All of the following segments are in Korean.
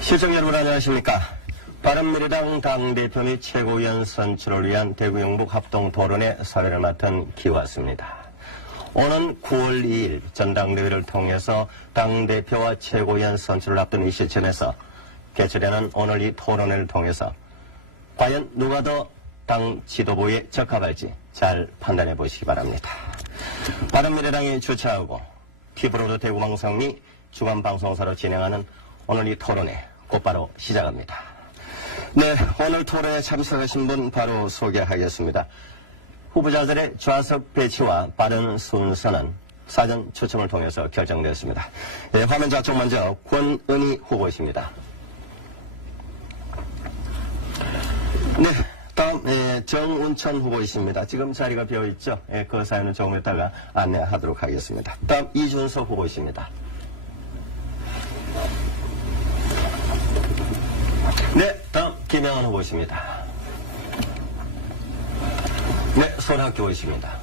시청자 여러분 안녕하십니까. 바른미래당 당대표 및 최고위원 선출을 위한 대구 영북 합동토론회 사회를 맡은 기왔습니다. 오는 9월 2일 전당대회를 통해서 당대표와 최고위원 선출을 앞둔 이 시점에서 개최되는 오늘 이 토론회를 통해서 과연 누가 더 당 지도부에 적합할지 잘 판단해 보시기 바랍니다. 바른미래당이 주최하고 티브로드 대구방송이 주간방송사로 진행하는 오늘 이 토론회 곧바로 시작합니다. 네, 오늘 토론에 참석하신 분 바로 소개하겠습니다. 후보자들의 좌석 배치와 빠른 순서는 사전 추첨을 통해서 결정되었습니다. 네, 화면 좌측 먼저 권은희 후보이십니다. 네, 다음 정운천 후보이십니다. 지금 자리가 비어있죠? 그 사연은 조금 이따가 안내하도록 하겠습니다. 다음 이준석 후보이십니다. 네, 다음 김영환 후보이십니다. 네, 손학규 후보이십니다.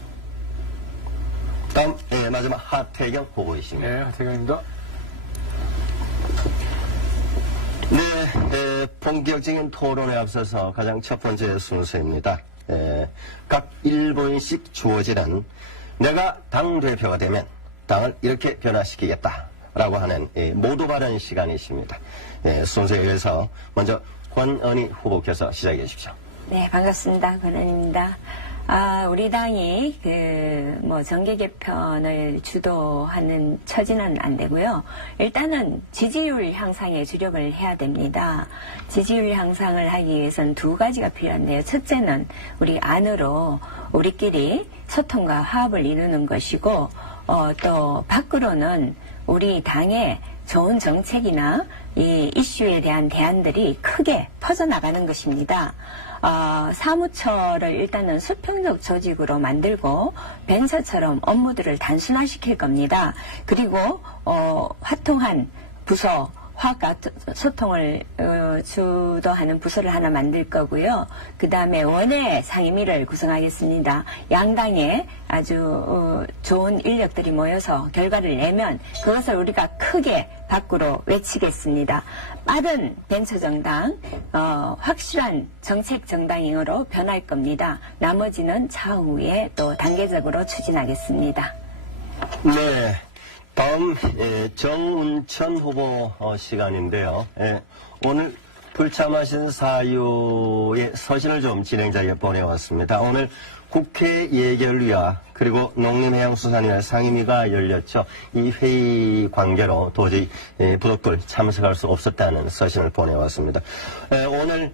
다음 마지막 하태경 후보이십니다. 네, 하태경입니다. 네, 본격적인 토론에 앞서서 가장 첫 번째 순서입니다. 각 1분씩 주어지는 내가 당대표가 되면 당을 이렇게 변화시키겠다라고 하는 모두 발언 시간이십니다. 순서에 의해서 먼저 권은희 후보께서 시작해 주십시오. 네, 반갑습니다. 권은희입니다. 우리 당이 정계 개편을 주도하는 처지는 안 되고요. 일단은 지지율 향상에 주력을 해야 됩니다. 지지율 향상을 하기 위해서는 두 가지가 필요한데요. 첫째는 우리 안으로 우리끼리 소통과 화합을 이루는 것이고, 또 밖으로는 우리 당의 좋은 정책이나 이 이슈에 대한 대안들이 크게 퍼져나가는 것입니다. 사무처를 일단은 수평적 조직으로 만들고 벤처처럼 업무들을 단순화시킬 겁니다. 그리고 화통한 부서, 화학과 소통을 주도하는 부서를 하나 만들 거고요. 그 다음에 원외 상임위를 구성하겠습니다. 양당에 아주 좋은 인력들이 모여서 결과를 내면 그것을 우리가 크게 밖으로 외치겠습니다. 빠른 벤처정당, 확실한 정책정당으로 변할 겁니다. 나머지는 차후에 또 단계적으로 추진하겠습니다. 네. 다음 정운천 후보 시간인데요. 오늘 불참하신 사유의 서신을 좀 진행자에게 보내왔습니다. 오늘 국회 예결위와 그리고 농림해양수산위와 상임위가 열렸죠. 이 회의 관계로 도저히 부득불 참석할 수 없었다는 서신을 보내왔습니다. 오늘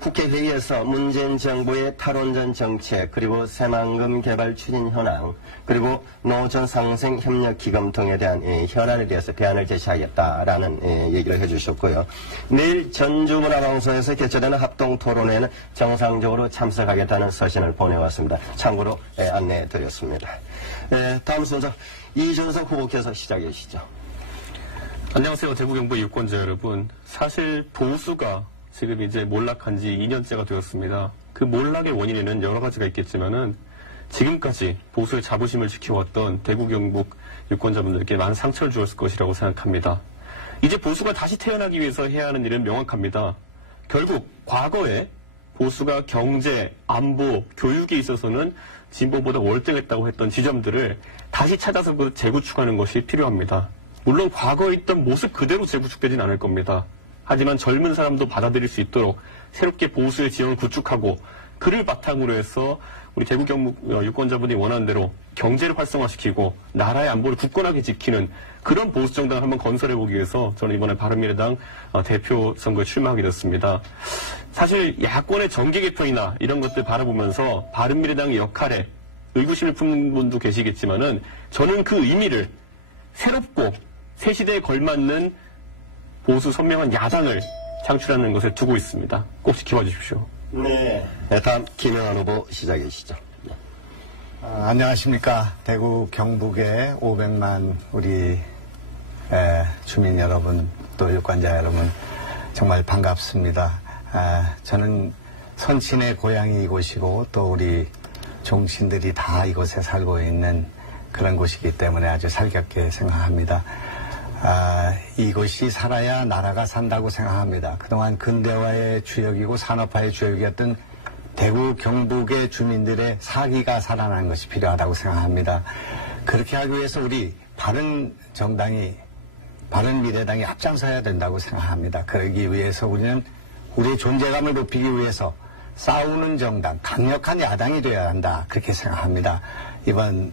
국회 회의에서 문재인 정부의 탈원전 정책, 그리고 새만금 개발 추진 현황, 그리고 노전 상생 협력 기금 등에 대한 현안에 대해서 대안을 제시하겠다라는 얘기를 해주셨고요. 내일 전주문화방송에서 개최되는 합동 토론회는 정상적으로 참석하겠다는 서신을 보내왔습니다. 참고로 안내해드렸습니다. 다음 순서 이준석 후보께서 시작해 주시죠. 안녕하세요. 대구 경북 유권자 여러분. 사실 보수가 지금 이제 몰락한 지 2년째가 되었습니다. 그 몰락의 원인에는 여러 가지가 있겠지만은 지금까지 보수의 자부심을 지켜왔던 대구 경북 유권자분들께 많은 상처를 주었을 것이라고 생각합니다. 이제 보수가 다시 태어나기 위해서 해야 하는 일은 명확합니다. 결국 과거에 보수가 경제, 안보, 교육에 있어서는 진보보다 월등했다고 했던 지점들을 다시 찾아서 재구축하는 것이 필요합니다. 물론 과거에 있던 모습 그대로 재구축되진 않을 겁니다. 하지만 젊은 사람도 받아들일 수 있도록 새롭게 보수의 지형을 구축하고 그를 바탕으로 해서 우리 대구 경북 유권자분이 원하는 대로 경제를 활성화시키고 나라의 안보를 굳건하게 지키는 그런 보수 정당을 한번 건설해보기 위해서 저는 이번에 바른미래당 대표 선거에 출마하게 됐습니다. 사실 야권의 정계 개편이나 이런 것들 바라보면서 바른미래당의 역할에 의구심을 품는 분도 계시겠지만은 저는 그 의미를 새롭고 새 시대에 걸맞는 보수 선명한 야당을 창출하는 것에 두고 있습니다. 꼭 지켜봐 주십시오. 네. 다음 김영환 후보 시작해 주시죠. 안녕하십니까. 대구 경북의 500만 우리 주민 여러분, 또 유권자 여러분, 정말 반갑습니다. 저는 선친의 고향이 이곳이고 또 우리 종신들이 다 이곳에 살고 있는 그런 곳이기 때문에 아주 살갑게 생각합니다. 이곳이 살아야 나라가 산다고 생각합니다. 그동안 근대화의 주역이고 산업화의 주역이었던 대구 경북의 주민들의 사기가 살아나는 것이 필요하다고 생각합니다. 그렇게 하기 위해서 우리 바른미래당이 앞장서야 된다고 생각합니다. 그러기 위해서 우리는 우리의 존재감을 높이기 위해서 싸우는 정당, 강력한 야당이 되어야 한다. 그렇게 생각합니다. 이번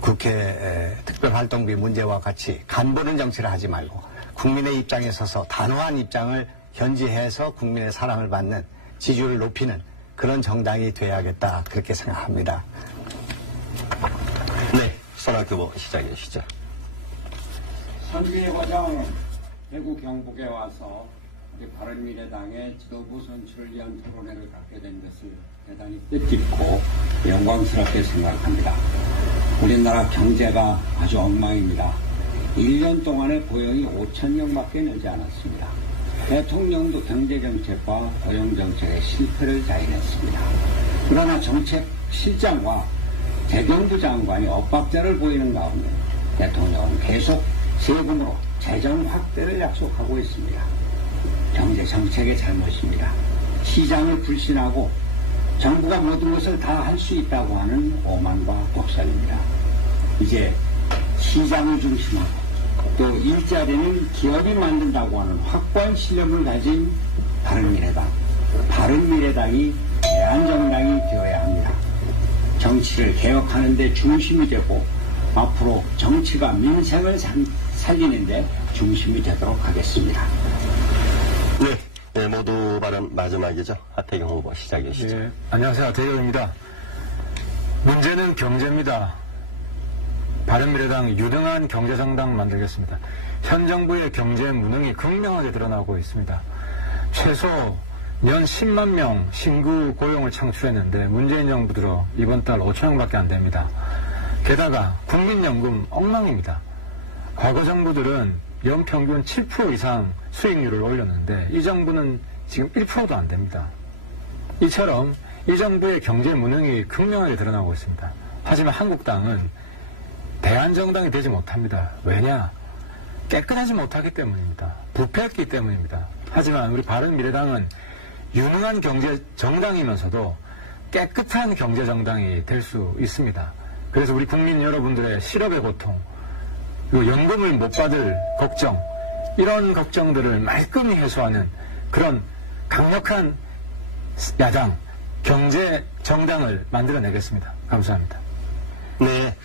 국회 특별활동비 문제와 같이 간보는 정치를 하지 말고 국민의 입장에 서서 단호한 입장을 견지해서 국민의 사랑을 받는, 지지율을 높이는 그런 정당이 되어야겠다. 그렇게 생각합니다. 네, 손학규 후보 시작해 주시죠. 선거의 과정 대구 경북에 와서 우리 바른미래당의 지도부 선출을 위한 토론회를 갖게 된 것을 대단히 뜻깊고 영광스럽게 생각합니다. 우리나라 경제가 아주 엉망입니다. 1년 동안의 고용이 5,000명밖에 늘지 않았습니다. 대통령도 경제정책과 고용정책의 실패를 자인했습니다. 그러나 정책 실장과 재경부 장관이 엇박자를 보이는 가운데 대통령은 계속 세금으로 재정 확대를 약속하고 있습니다. 경제 정책의 잘못입니다. 시장을 불신하고 정부가 모든 것을 다 할 수 있다고 하는 오만과 독설입니다. 이제 시장을 중심하고 또 일자리는 기업이 만든다고 하는 확고한 실력을 가진 바른미래당이 대안정당이 되어야 합니다. 정치를 개혁하는 데 중심이 되고 앞으로 정치가 민생을 살리는 데 중심이 되도록 하겠습니다. 네, 모두 발언 마지막이죠. 하태경 후보 시작해 주시죠. 예, 안녕하세요. 하태경입니다. 문제는 경제입니다. 바른미래당 유능한 경제정당 만들겠습니다. 현 정부의 경제 무능이 극명하게 드러나고 있습니다. 최소 년 10만 명 신규 고용을 창출했는데 문재인 정부 들어 이번 달 5천명밖에 안 됩니다. 게다가 국민연금 엉망입니다. 과거 정부들은 연평균 7% 이상 수익률을 올렸는데 이 정부는 지금 1%도 안 됩니다. 이처럼 이 정부의 경제 무능이 극명하게 드러나고 있습니다. 하지만 한국당은 대안정당이 되지 못합니다. 왜냐? 깨끗하지 못하기 때문입니다. 부패했기 때문입니다. 하지만 우리 바른미래당은 유능한 경제정당이면서도 깨끗한 경제정당이 될 수 있습니다. 그래서 우리 국민 여러분들의 실업의 고통, 그리고 연금을 못 받을 걱정, 이런 걱정들을 말끔히 해소하는 그런 강력한 야당, 경제정당을 만들어내겠습니다. 감사합니다. 네,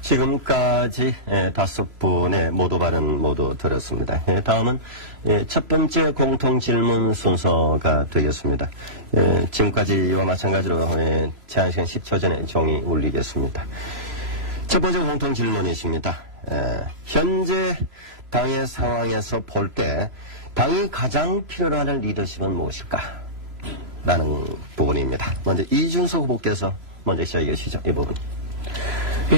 지금까지 5분의 모두 발언 모두 들었습니다. 다음은 첫 번째 공통 질문 순서가 되겠습니다. 지금까지 이와 마찬가지로 제한 시간 10초 전에 종이 울리겠습니다. 첫 번째 공통 질문이십니다. 현재 당의 상황에서 볼 때 당이 가장 필요로 하는 리더십은 무엇일까? 라는 부분입니다. 먼저 이준석 후보께서 먼저 시작해 주시죠. 이 부분.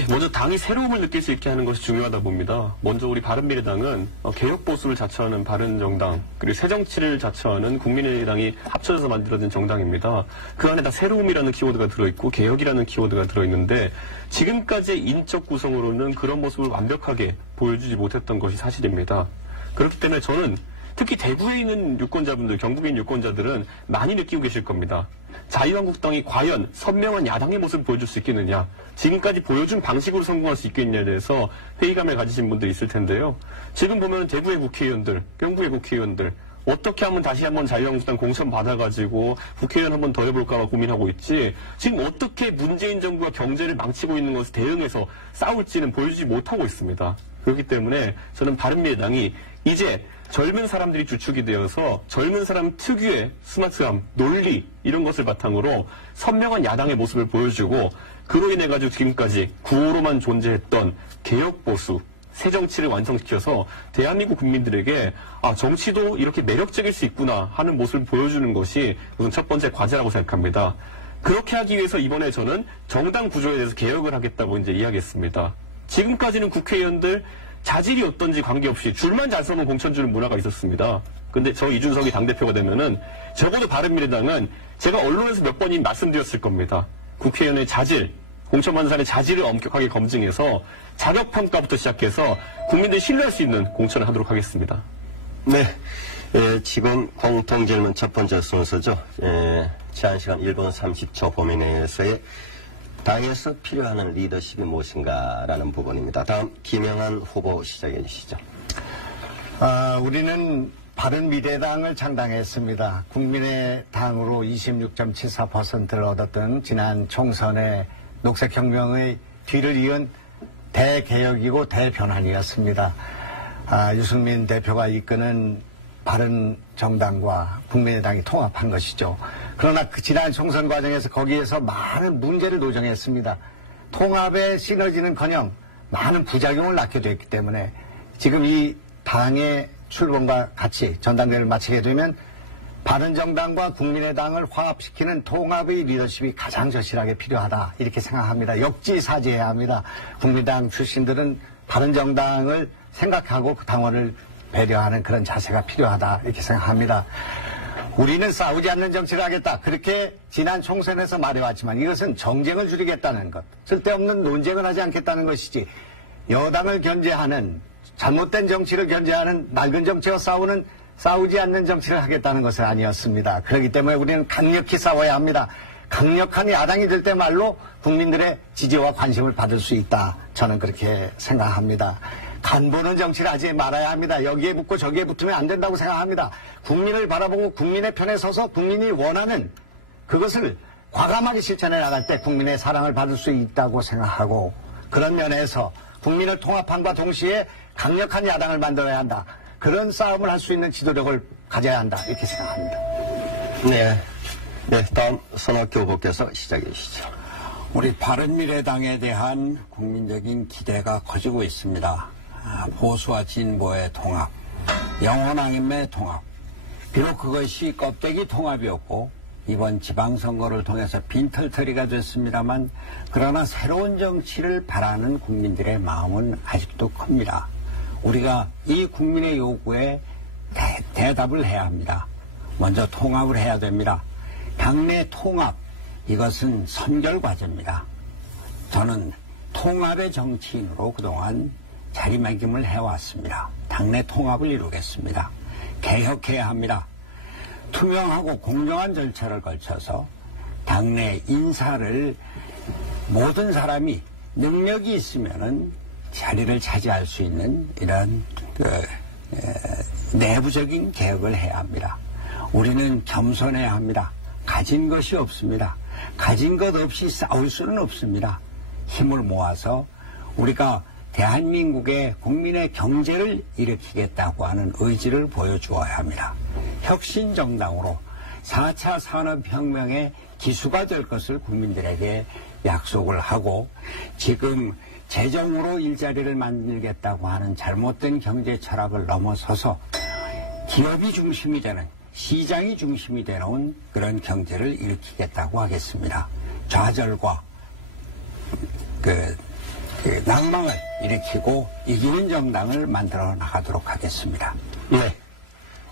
먼저 당이 새로움을 느낄 수 있게 하는 것이 중요하다 봅니다. 먼저 우리 바른미래당은 개혁보수를 자처하는 바른정당, 그리고 새정치를 자처하는 국민의당이 합쳐져서 만들어진 정당입니다. 그 안에 다 새로움이라는 키워드가 들어있고 개혁이라는 키워드가 들어있는데 지금까지의 인적 구성으로는 그런 모습을 완벽하게 보여주지 못했던 것이 사실입니다. 그렇기 때문에 저는 특히 대구에 있는 유권자분들, 경북에 있는 유권자들은 많이 느끼고 계실 겁니다. 자유한국당이 과연 선명한 야당의 모습을 보여줄 수 있겠느냐, 지금까지 보여준 방식으로 성공할 수 있겠느냐에 대해서 회의감을 가지신 분들이 있을 텐데요. 지금 보면 대구의 국회의원들, 경북의 국회의원들 어떻게 하면 다시 한번 자유한국당 공천 받아가지고 국회의원 한번 더 해볼까 고민하고 있지, 지금 어떻게 문재인 정부가 경제를 망치고 있는 것을 대응해서 싸울지는 보여주지 못하고 있습니다. 그렇기 때문에 저는 바른미래당이 이제 젊은 사람들이 주축이 되어서 젊은 사람 특유의 스마트함, 논리 이런 것을 바탕으로 선명한 야당의 모습을 보여주고, 그로 인해 가지고 지금까지 구호로만 존재했던 개혁보수, 새정치를 완성시켜서 대한민국 국민들에게 정치도 이렇게 매력적일 수 있구나 하는 모습을 보여주는 것이 우선 첫 번째 과제라고 생각합니다. 그렇게 하기 위해서 이번에 저는 정당 구조에 대해서 개혁을 하겠다고 이제 이야기했습니다. 지금까지는 국회의원들 자질이 어떤지 관계없이 줄만 잘 서면 공천 주는 문화가 있었습니다. 근데 저 이준석이 당대표가 되면은 적어도 바른미래당은 제가 언론에서 몇 번이 말씀드렸을 겁니다. 국회의원의 자질 공천받는 사람의 자질을 엄격하게 검증해서 자격평가부터 시작해서 국민들이 신뢰할 수 있는 공천을 하도록 하겠습니다. 네. 지금 공통질문 첫 번째 순서죠. 제한시간 1분 30초 범위 내에서의 당에서 필요한 리더십이 무엇인가라는 부분입니다. 다음 김영한 후보 시작해 주시죠. 우리는 바른미래당을 창당했습니다. 국민의당으로 26.74%를 얻었던 지난 총선의 녹색혁명의 뒤를 이은 대개혁이고 대변환이었습니다. 유승민 대표가 이끄는 바른정당과 국민의당이 통합한 것이죠. 그러나 그 지난 총선 과정에서 거기에서 많은 문제를 노정했습니다. 통합의 시너지는커녕 많은 부작용을 낳게 됐기 때문에 지금 이 당의 출범과 같이 전당대회를 마치게 되면 바른정당과 국민의당을 화합시키는 통합의 리더십이 가장 절실하게 필요하다 이렇게 생각합니다. 역지사지해야 합니다. 국민의당 출신들은 바른정당을 생각하고 그 당원을 배려하는 그런 자세가 필요하다 이렇게 생각합니다. 우리는 싸우지 않는 정치를 하겠다. 그렇게 지난 총선에서 말해왔지만 이것은 정쟁을 줄이겠다는 것, 쓸데없는 논쟁을 하지 않겠다는 것이지 여당을 견제하는 잘못된 정치를 견제하는 낡은 정치와 싸우지 않는 정치를 하겠다는 것은 아니었습니다. 그렇기 때문에 우리는 강력히 싸워야 합니다. 강력한 야당이 될 때말로 국민들의 지지와 관심을 받을 수 있다. 저는 그렇게 생각합니다. 간보는 정치를 하지 말아야 합니다. 여기에 붙고 저기에 붙으면 안 된다고 생각합니다. 국민을 바라보고 국민의 편에 서서 국민이 원하는 그것을 과감하게 실천해 나갈 때 국민의 사랑을 받을 수 있다고 생각하고 그런 면에서 국민을 통합함과 동시에 강력한 야당을 만들어야 한다. 그런 싸움을 할 수 있는 지도력을 가져야 한다. 이렇게 생각합니다. 네, 다음 손학규 후보께서 시작해 주시죠. 우리 바른미래당에 대한 국민적인 기대가 커지고 있습니다. 보수와 진보의 통합, 영원함의 통합. 비록 그것이 껍데기 통합이었고 이번 지방선거를 통해서 빈털터리가 됐습니다만 그러나 새로운 정치를 바라는 국민들의 마음은 아직도 큽니다. 우리가 이 국민의 요구에 대답을 해야 합니다. 먼저 통합을 해야 됩니다. 당내 통합, 이것은 선결 과제입니다. 저는 통합의 정치인으로 그동안 자리매김을 해왔습니다. 당내 통합을 이루겠습니다. 개혁해야 합니다. 투명하고 공정한 절차를 거쳐서 당내 인사를 모든 사람이 능력이 있으면은 자리를 차지할 수 있는 이런 내부적인 개혁을 해야 합니다. 우리는 겸손해야 합니다. 가진 것이 없습니다. 가진 것 없이 싸울 수는 없습니다. 힘을 모아서 우리가 대한민국의 국민의 경제를 일으키겠다고 하는 의지를 보여주어야 합니다. 혁신정당으로 4차 산업혁명의 기수가 될 것을 국민들에게 약속을 하고 지금 재정으로 일자리를 만들겠다고 하는 잘못된 경제 철학을 넘어서서 기업이 중심이 되는 시장이 중심이 되는 그런 경제를 일으키겠다고 하겠습니다. 좌절과 낭망을 일으키고 이기는 정당을 만들어 나가도록 하겠습니다. 네.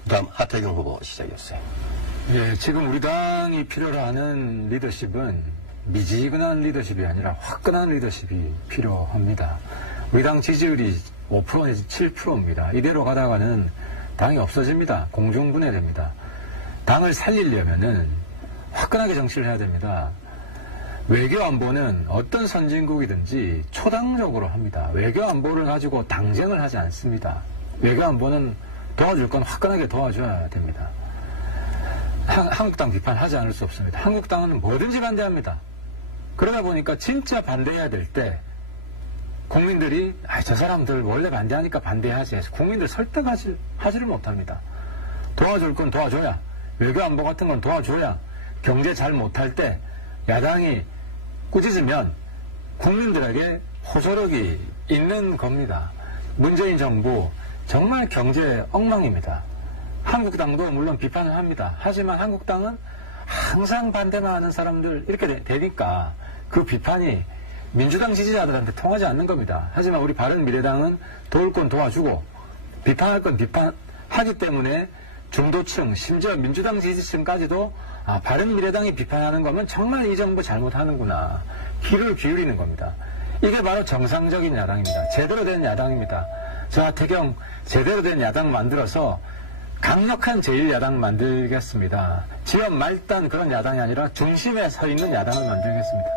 다음 하태경 후보 시작했어요. 예, 지금 우리 당이 필요로 하는 리더십은 미지근한 리더십이 아니라 화끈한 리더십이 필요합니다. 우리 당 지지율이 5% 내지 7%입니다. 이대로 가다가는 당이 없어집니다. 공중분해됩니다. 당을 살리려면은 화끈하게 정치를 해야 됩니다. 외교 안보는 어떤 선진국이든지 초당적으로 합니다. 외교 안보를 가지고 당쟁을 하지 않습니다. 외교 안보는 도와줄 건 화끈하게 도와줘야 됩니다. 한국당 비판하지 않을 수 없습니다. 한국당은 뭐든지 반대합니다. 그러다 보니까 진짜 반대해야 될 때 국민들이 저 사람들 원래 반대하니까 반대하지 해서 국민들 설득하지를 못합니다. 도와줄 건 도와줘야, 외교 안보 같은 건 도와줘야, 경제 잘 못할 때 야당이 꾸짖으면 국민들에게 호소력이 있는 겁니다. 문재인 정부 정말 경제 엉망입니다. 한국당도 물론 비판을 합니다. 하지만 한국당은 항상 반대만 하는 사람들 이렇게 되니까 그 비판이 민주당 지지자들한테 통하지 않는 겁니다. 하지만 우리 바른미래당은 도울 건 도와주고 비판할 건 비판하기 때문에 중도층 심지어 민주당 지지층까지도 바른미래당이 비판하는 거면 정말 이 정부 잘못하는구나. 귀를 기울이는 겁니다. 이게 바로 정상적인 야당입니다. 제대로 된 야당입니다. 저 하태경 제대로 된 야당 만들어서 강력한 제1야당 만들겠습니다. 지역 말단 그런 야당이 아니라 중심에 서 있는 야당을 만들겠습니다.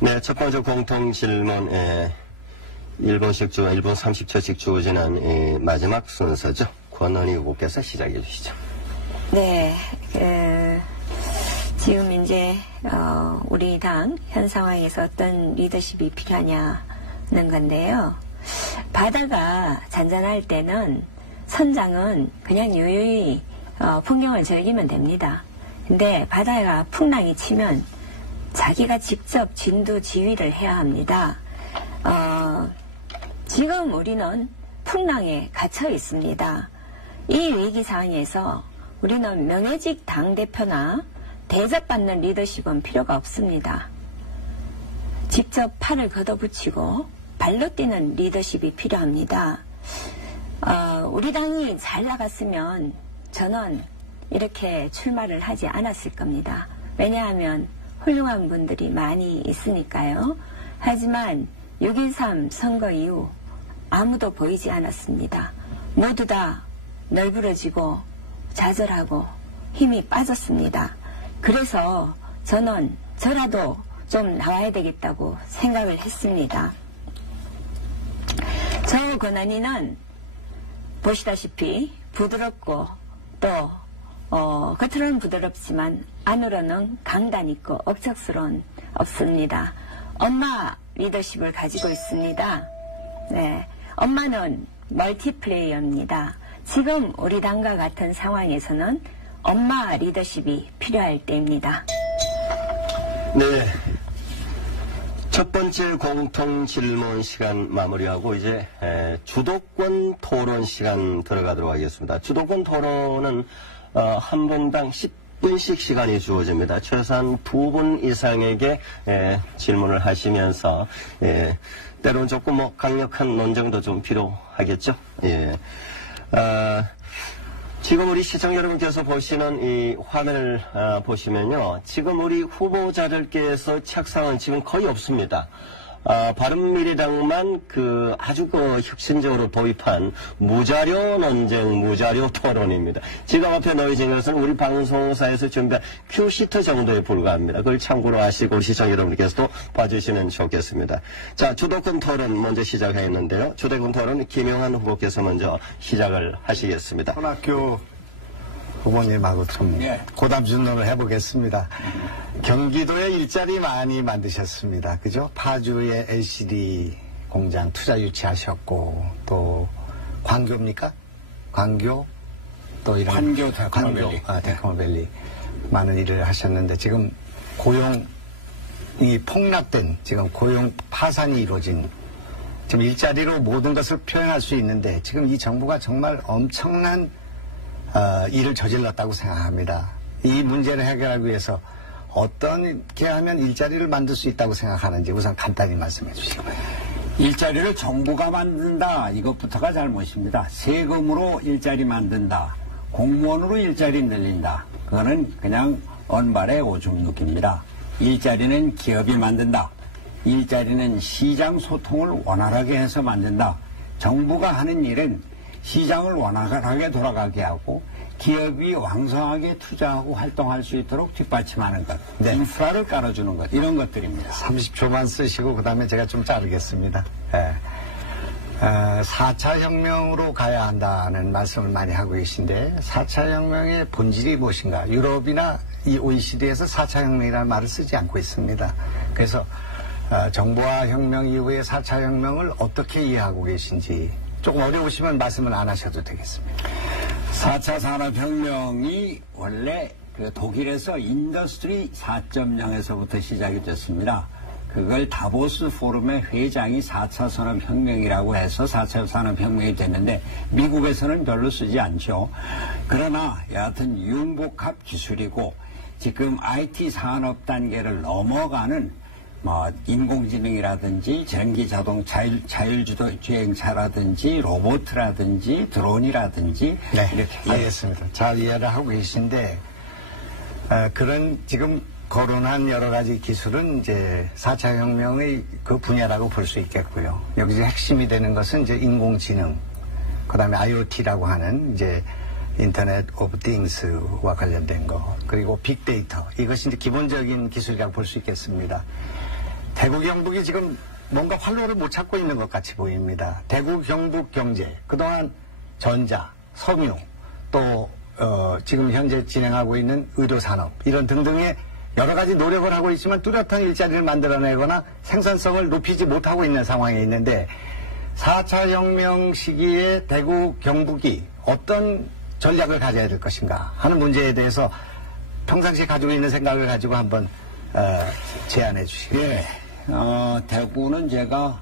네, 첫 번째 공통 질문, 1분 30초씩 주어지는 마지막 순서죠. 권은희 후보께서 시작해 주시죠. 네, 지금 이제 우리 당 현 상황에서 어떤 리더십이 필요하냐는 건데요. 바다가 잔잔할 때는 선장은 그냥 유유히 풍경을 즐기면 됩니다. 근데 바다가 풍랑이 치면 자기가 직접 진두지휘를 해야 합니다. 지금 우리는 풍랑에 갇혀 있습니다. 이 위기 상황에서 우리는 명예직 당대표나 대접받는 리더십은 필요가 없습니다. 직접 팔을 걷어붙이고 발로 뛰는 리더십이 필요합니다. 우리 당이 잘 나갔으면 저는 이렇게 출마를 하지 않았을 겁니다. 왜냐하면 훌륭한 분들이 많이 있으니까요. 하지만 6.13 선거 이후 아무도 보이지 않았습니다. 모두 다 널브러지고 좌절하고 힘이 빠졌습니다. 그래서 저는 저라도 좀 나와야 되겠다고 생각을 했습니다. 저 권한이는 보시다시피 부드럽고 또 겉으로는 부드럽지만 안으로는 강단 있고 억척스러운 없습니다. 엄마 리더십을 가지고 있습니다. 네, 엄마는 멀티플레이어입니다. 지금 우리 당과 같은 상황에서는 엄마 리더십이 필요할 때입니다. 네. 첫 번째 공통 질문 시간 마무리하고 이제 주도권 토론 시간 들어가도록 하겠습니다. 주도권 토론은 한 분당 10분씩 시간이 주어집니다. 최소한 2분 이상에게 질문을 하시면서 때로는 조금 강력한 논쟁도 좀 필요하겠죠. 예. 지금 우리 시청자 여러분께서 보시는 이 화면을 보시면요. 지금 우리 후보자들께서 책상은 지금 거의 없습니다. 바른미래당만 아주 혁신적으로 도입한 무자료 논쟁, 무자료 토론입니다. 지금 앞에 놓여진 것은 우리 방송사에서 준비한 큐시트 정도에 불과합니다. 그걸 참고로 하시고 시청자 여러분께서도 봐주시면 좋겠습니다. 자, 주도권 토론 먼저 시작했는데요. 주도권 토론 김용한 후보께서 먼저 시작을 하시겠습니다. 손학규 후보님하고 좀 고담 준론을 해보겠습니다. 경기도에 일자리 많이 만드셨습니다. 그죠? 파주에 LCD 공장 투자 유치하셨고, 또 광교입니까? 광교? 또 이런. 광교 데커노밸리. 데커노밸리. 많은 일을 하셨는데, 지금 고용이 폭락된, 지금 고용 파산이 이루어진, 지금 일자리로 모든 것을 표현할 수 있는데, 지금 이 정부가 정말 엄청난 일을 저질렀다고 생각합니다. 이 문제를 해결하기 위해서 어떻게 하면 일자리를 만들 수 있다고 생각하는지 우선 간단히 말씀해 주시기 바랍니다. 일자리를 정부가 만든다. 이것부터가 잘못입니다. 세금으로 일자리 만든다. 공무원으로 일자리 늘린다. 그거는 그냥 언발의 오줌 누기입니다. 일자리는 기업이 만든다. 일자리는 시장 소통을 원활하게 해서 만든다. 정부가 하는 일은 시장을 원활하게 돌아가게 하고 기업이 왕성하게 투자하고 활동할 수 있도록 뒷받침하는 것, 인프라를 깔아주는 것, 이런 것들입니다. 30초만 쓰시고 그 다음에 제가 좀 자르겠습니다. 4차 혁명으로 가야 한다는 말씀을 많이 하고 계신데 4차 혁명의 본질이 무엇인가? 유럽이나 이 OECD에서 4차 혁명이라는 말을 쓰지 않고 있습니다. 그래서 정부화 혁명 이후의 4차 혁명을 어떻게 이해하고 계신지 조금 어려우시면 말씀을 안 하셔도 되겠습니다. 4차 산업혁명이 원래 독일에서 인더스트리 4.0에서부터 시작이 됐습니다. 그걸 다보스 포럼의 회장이 4차 산업혁명이라고 해서 4차 산업혁명이 됐는데 미국에서는 별로 쓰지 않죠. 그러나 여하튼 융복합 기술이고 지금 IT 산업 단계를 넘어가는 인공지능이라든지 전기자동차, 자율주행차라든지 로봇이라든지 드론이라든지 네, 이렇게 알겠습니다. 잘 이해를 하고 계신데 그런 지금 거론한 여러 가지 기술은 이제 4차 혁명의 그 분야라고 볼 수 있겠고요. 여기서 핵심이 되는 것은 이제 인공지능, 그 다음에 IoT라고 하는 이제 인터넷 오브 띵스와 관련된 거, 그리고 빅데이터. 이것이 이제 기본적인 기술이라고 볼 수 있겠습니다. 대구 경북이 지금 뭔가 활로를 못 찾고 있는 것 같이 보입니다. 대구 경북 경제, 그동안 전자, 섬유, 또 지금 현재 진행하고 있는 의료산업, 이런 등등의 여러 가지 노력을 하고 있지만 뚜렷한 일자리를 만들어내거나 생산성을 높이지 못하고 있는 상황에 있는데, 4차 혁명 시기에 대구 경북이 어떤 전략을 가져야 될 것인가 하는 문제에 대해서 평상시에 가지고 있는 생각을 가지고 한번 제안해 주시겠습니다. 예, 대구는 제가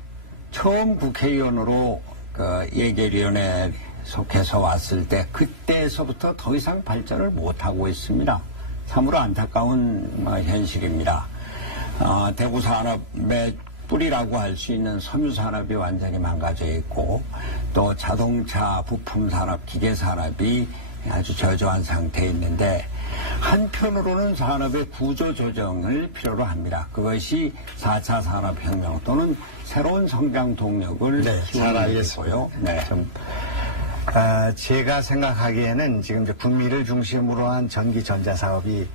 처음 국회의원으로 그 예결위원회에 속해서 왔을 때 그때서부터 더 이상 발전을 못하고 있습니다. 참으로 안타까운 현실입니다. 대구 산업의 뿌리라고 할 수 있는 섬유 산업이 완전히 망가져 있고, 또 자동차 부품 산업, 기계 산업이 아주 저조한 상태에 있는데, 한편으로는 산업의 구조 조정을 필요로 합니다. 그것이 4차 산업혁명 또는 새로운 성장 동력을 잘 알겠고요. 네. 제가 생각하기에는 지금 이제 북미를 중심으로 한 전기 전자 사업이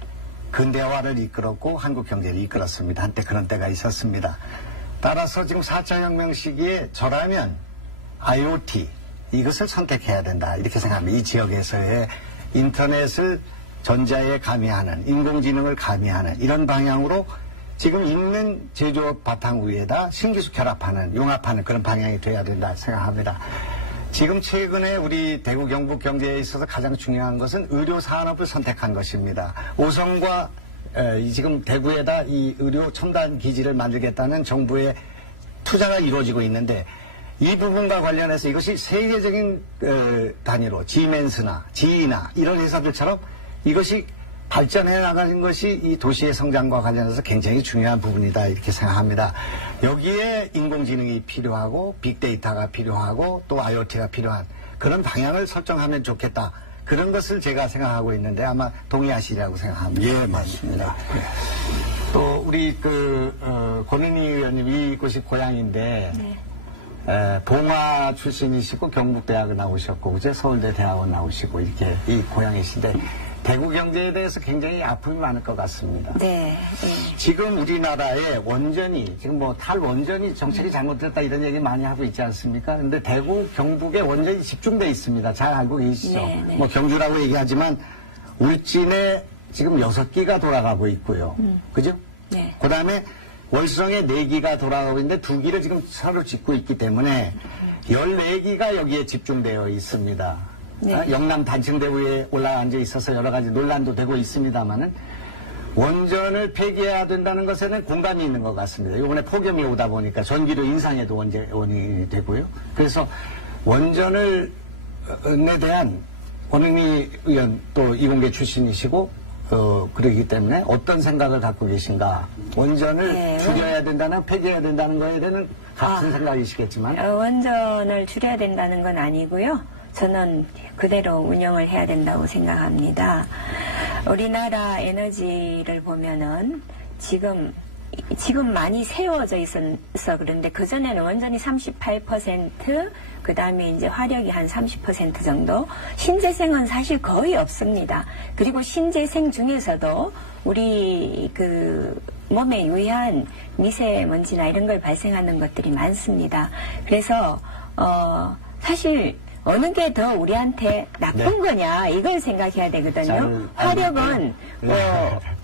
근대화를 이끌었고 한국 경제를 이끌었습니다. 한때 그런 때가 있었습니다. 따라서 지금 4차 혁명 시기에 저라면 IoT 이것을 선택해야 된다 이렇게 생각합니다. 이 지역에서의 인터넷을 전자에 가미하는, 인공지능을 가미하는 이런 방향으로 지금 있는 제조업 바탕 위에다 신기술 결합하는, 융합하는 그런 방향이 돼야 된다 생각합니다. 지금 최근에 우리 대구 경북 경제에 있어서 가장 중요한 것은 의료 산업을 선택한 것입니다. 오성과 지금 대구에다 이 의료 첨단 기지를 만들겠다는 정부의 투자가 이루어지고 있는데, 이 부분과 관련해서 이것이 세계적인 단위로 지멘스나 지이나 이런 회사들처럼 이것이 발전해 나가는 것이 이 도시의 성장과 관련해서 굉장히 중요한 부분이다 이렇게 생각합니다. 여기에 인공지능이 필요하고 빅데이터가 필요하고 또 IoT가 필요한 그런 방향을 설정하면 좋겠다. 그런 것을 제가 생각하고 있는데 아마 동의하시리라고 생각합니다. 예, 맞습니다. 또 우리 권은희 의원님 이곳이 고향인데 봉화 출신이시고 경북대학을 나오셨고 그제 서울대 대학원 나오시고 이렇게 이 고향이신데 대구 경제에 대해서 굉장히 아픔이 많을 것 같습니다. 네. 지금 우리나라에 원전이 지금 뭐 탈원전이 정책이 잘못됐다 이런 얘기 많이 하고 있지 않습니까? 근데 대구 경북에 원전이 집중돼 있습니다. 잘 알고 계시죠? 네. 뭐 경주라고 얘기하지만 울진에 지금 6기가 돌아가고 있고요. 그죠? 네. 그다음에 월성에 4기가 돌아가고 있는데 2기를 지금 서로 짓고 있기 때문에 14기가 여기에 집중되어 있습니다. 네. 영남 단층대구에 올라앉아 있어서 여러 가지 논란도 되고 있습니다만은 원전을 폐기해야 된다는 것에는 공감이 있는 것 같습니다. 이번에 폭염이 오다 보니까 전기료 인상에도 원인이 되고요. 그래서 원전에 대한 권은희 의원 또 이공계 출신이시고 그러기 때문에 어떤 생각을 갖고 계신가? 원전을 네. 줄여야 된다는 폐기해야 된다는 거에 대해서는 같은 생각이시겠지만 원전을 줄여야 된다는 건 아니고요. 저는 그대로 운영을 해야 된다고 생각합니다. 우리나라 에너지를 보면은 지금 많이 세워져 있어서 그런데 그전에는 원전이 38%, 그 다음에 이제 화력이 한 30% 정도, 신재생은 사실 거의 없습니다. 그리고 신재생 중에서도 우리 몸에 유해한 미세먼지나 이런 걸 발생하는 것들이 많습니다. 그래서, 사실 어느 게 더 우리한테 나쁜 거냐 이걸 생각해야 되거든요. 화력은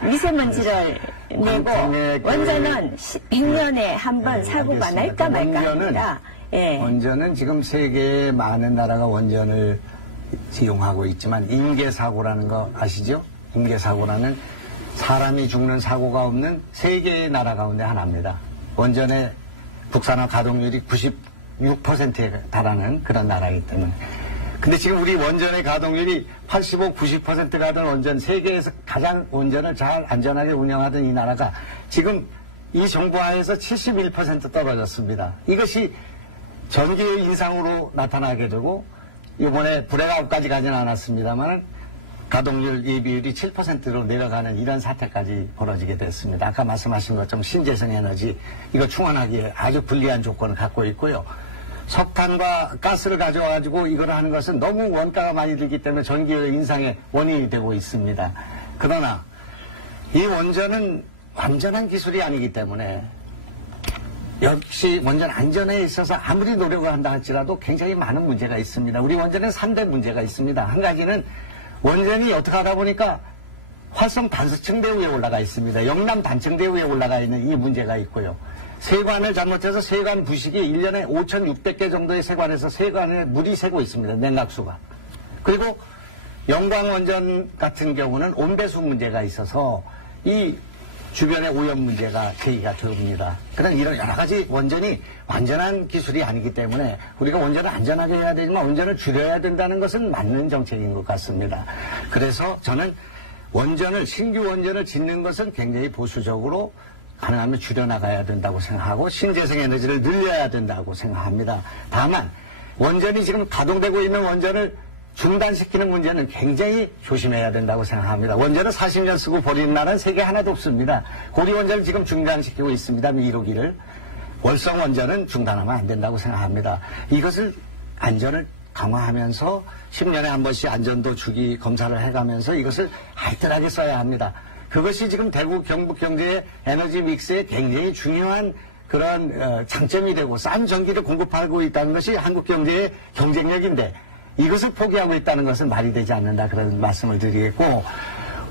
미세먼지를 내고 원전은 100년에 한 번 사고가 날까 말까 합니다. 예. 원전은 지금 세계의 많은 나라가 원전을 이용하고 있지만 인계사고라는 거 아시죠? 인계사고라는 사람이 죽는 사고가 없는 세계의 나라 가운데 하나입니다. 원전의 국산화 가동률이 96%에 달하는 그런 나라이기 때문에. 근데 지금 우리 원전의 가동률이 85, 90%가 하던 원전, 세계에서 가장 원전을 잘 안전하게 운영하던 이 나라가 지금 이 정부 하에서 71% 떨어졌습니다. 이것이 전기의 인상으로 나타나게 되고, 이번에 불행아웃까지 가지는 않았습니다만, 가동률 예비율이 7%로 내려가는 이런 사태까지 벌어지게 됐습니다. 아까 말씀하신 것처럼 신재생 에너지 이거 충원하기에 아주 불리한 조건을 갖고 있고요. 석탄과 가스를 가져와가지고 이걸 하는 것은 너무 원가가 많이 들기 때문에 전기료 인상의 원인이 되고 있습니다. 그러나 이 원전은 완전한 기술이 아니기 때문에 역시 원전 안전에 있어서 아무리 노력을 한다 할지라도 굉장히 많은 문제가 있습니다. 우리 원전에 3대 문제가 있습니다. 한 가지는 원전이 어떻게 하다 보니까 활성 단서층대 위에 올라가 있습니다. 영남 단층대 위에 올라가 있는 이 문제가 있고요. 세관을 잘못해서 세관 부식이 1년에 5,600개 정도의 세관에서 세관에 물이 새고 있습니다. 냉각수가. 그리고 영광원전 같은 경우는 온배수 문제가 있어서 이 주변의 오염 문제가 제기가 됩니다. 그런 이런 여러 가지 원전이 완전한 기술이 아니기 때문에 우리가 원전을 안전하게 해야 되지만 원전을 줄여야 된다는 것은 맞는 정책인 것 같습니다. 그래서 저는 신규 원전을 짓는 것은 굉장히 보수적으로 가능하면 줄여나가야 된다고 생각하고 신재생 에너지를 늘려야 된다고 생각합니다. 다만 원전이 지금 가동되고 있는 원전을 중단시키는 문제는 굉장히 조심해야 된다고 생각합니다. 원전은 40년 쓰고 버리는 나라는 세계 하나도 없습니다. 고리 원전을 지금 중단시키고 있습니다. 미로기를. 월성 원전은 중단하면 안 된다고 생각합니다. 이것을 안전을 강화하면서 10년에 한 번씩 안전도 주기 검사를 해가면서 이것을 알뜰하게 써야 합니다. 그것이 지금 대구 경북 경제의 에너지 믹스에 굉장히 중요한 그런 장점이 되고 싼 전기를 공급하고 있다는 것이 한국 경제의 경쟁력인데 이것을 포기하고 있다는 것은 말이 되지 않는다 그런 말씀을 드리겠고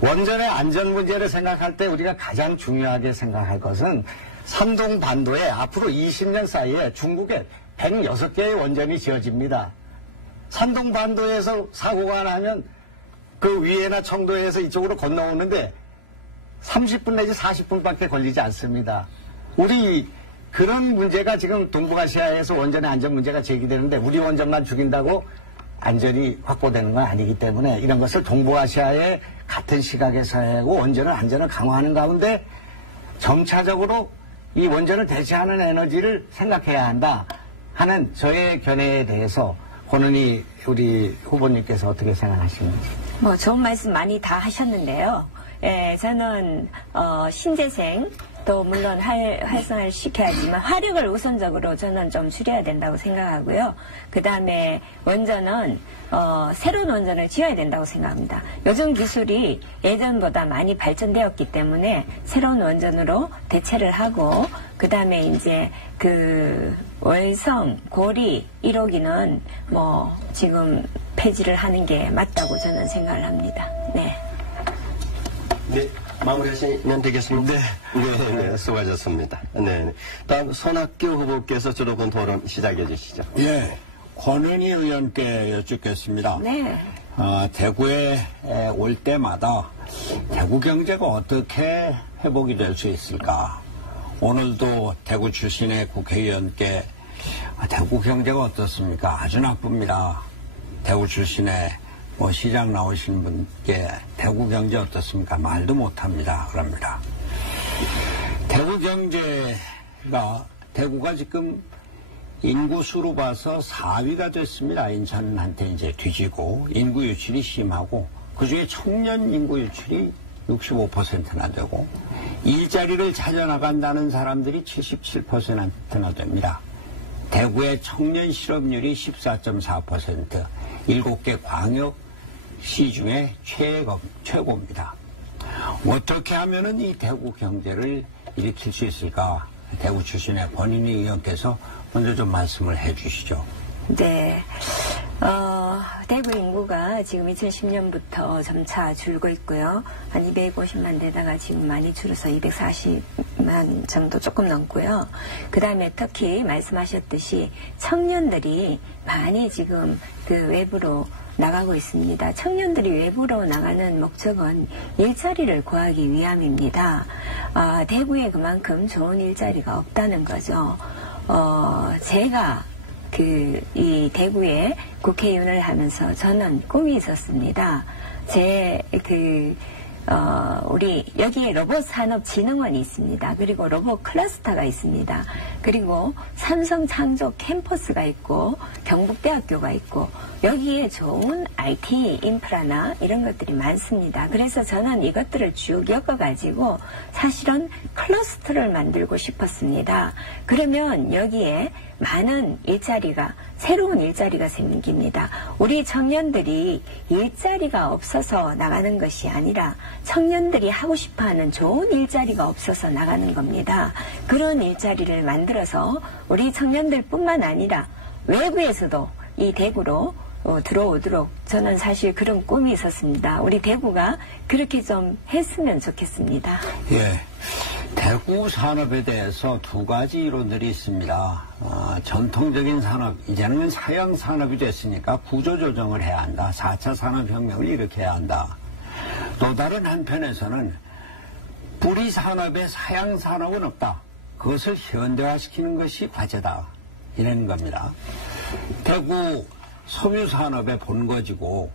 원전의 안전 문제를 생각할 때 우리가 가장 중요하게 생각할 것은 산동 반도에 앞으로 20년 사이에 중국에 106개의 원전이 지어집니다. 산동 반도에서 사고가 나면 그 위에나 청도에서 이쪽으로 건너오는데 30분 내지 40분밖에 걸리지 않습니다. 우리 그런 문제가 지금 동북아시아에서 원전의 안전 문제가 제기되는데 우리 원전만 죽인다고 안전이 확보되는 건 아니기 때문에 이런 것을 동북아시아의 같은 시각에서 하고 원전을 안전을 강화하는 가운데 점차적으로 이 원전을 대체하는 에너지를 생각해야 한다 하는 저의 견해에 대해서 권은희 우리 후보님께서 어떻게 생각하시는지. 좋은 말씀 많이 다 하셨는데요. 예, 저는 신재생 또 물론 활성화를 시켜야 하지만 화력을 우선적으로 저는 좀 줄여야 된다고 생각하고요. 그 다음에 원전은 새로운 원전을 지어야 된다고 생각합니다. 요즘 기술이 예전보다 많이 발전되었기 때문에 새로운 원전으로 대체를 하고 그 다음에 이제 그 월성, 고리 1호기는 지금 폐지를 하는 게 맞다고 저는 생각을 합니다. 네. 네, 마무리하시면 되겠습니다. 네, 수고하셨습니다. 네. 다음 손학규 후보께서 주도권 토론 시작해 주시죠. 예, 권은희 의원께 여쭙겠습니다. 네. 대구에 올 때마다 대구 경제가 어떻게 회복이 될 수 있을까? 오늘도 대구 출신의 국회의원께 대구 경제가 어떻습니까? 아주 나쁩니다. 대구 출신의 시장 나오신 분께 대구 경제 어떻습니까? 말도 못합니다. 그럽니다. 대구 경제가 대구가 지금 인구수로 봐서 4위가 됐습니다. 인천한테 이제 뒤지고 인구 유출이 심하고 그중에 청년 인구 유출이 65%나 되고 일자리를 찾아 나간다는 사람들이 77%나 됩니다. 대구의 청년 실업률이 14.4%, 7개 광역시 중에 최고입니다. 어떻게 하면은 이 대구 경제를 일으킬 수 있을까? 대구 출신의 권은희 의원께서 먼저 좀 말씀을 해 주시죠. 네. 대구 인구가 지금 2010년부터 점차 줄고 있고요. 한 250만 되다가 지금 많이 줄어서 240만 정도 조금 넘고요. 그 다음에 특히 말씀하셨듯이 청년들이 많이 지금 그 외부로 나가고 있습니다. 청년들이 외부로 나가는 목적은 일자리를 구하기 위함입니다. 대구에 그만큼 좋은 일자리가 없다는 거죠. 제가 이 대구에 국회의원을 하면서 저는 꿈이 있었습니다. 우리 여기에 로봇산업진흥원이 있습니다. 그리고 로봇 클러스터가 있습니다. 그리고 삼성창조 캠퍼스가 있고 경북대학교가 있고 여기에 좋은 IT 인프라나 이런 것들이 많습니다. 그래서 저는 이것들을 쭉 엮어가지고 사실은 클러스터를 만들고 싶었습니다. 그러면 여기에 많은 일자리가 새로운 일자리가 생깁니다. 우리 청년들이 일자리가 없어서 나가는 것이 아니라 청년들이 하고 싶어하는 좋은 일자리가 없어서 나가는 겁니다. 그런 일자리를 만들어서 우리 청년들뿐만 아니라 외부에서도 이 대구로 들어오도록 저는 사실 그런 꿈이 있었습니다. 우리 대구가 그렇게 좀 했으면 좋겠습니다. 예. 대구 산업에 대해서 두 가지 이론들이 있습니다. 전통적인 산업, 이제는 사양 산업이 됐으니까 구조조정을 해야 한다. 4차 산업혁명을 일으켜야 한다. 또 다른 한편에서는 뿌리 산업에 사양 산업은 없다. 그것을 현대화시키는 것이 과제다. 이런 겁니다. 대구 섬유산업의 본거지고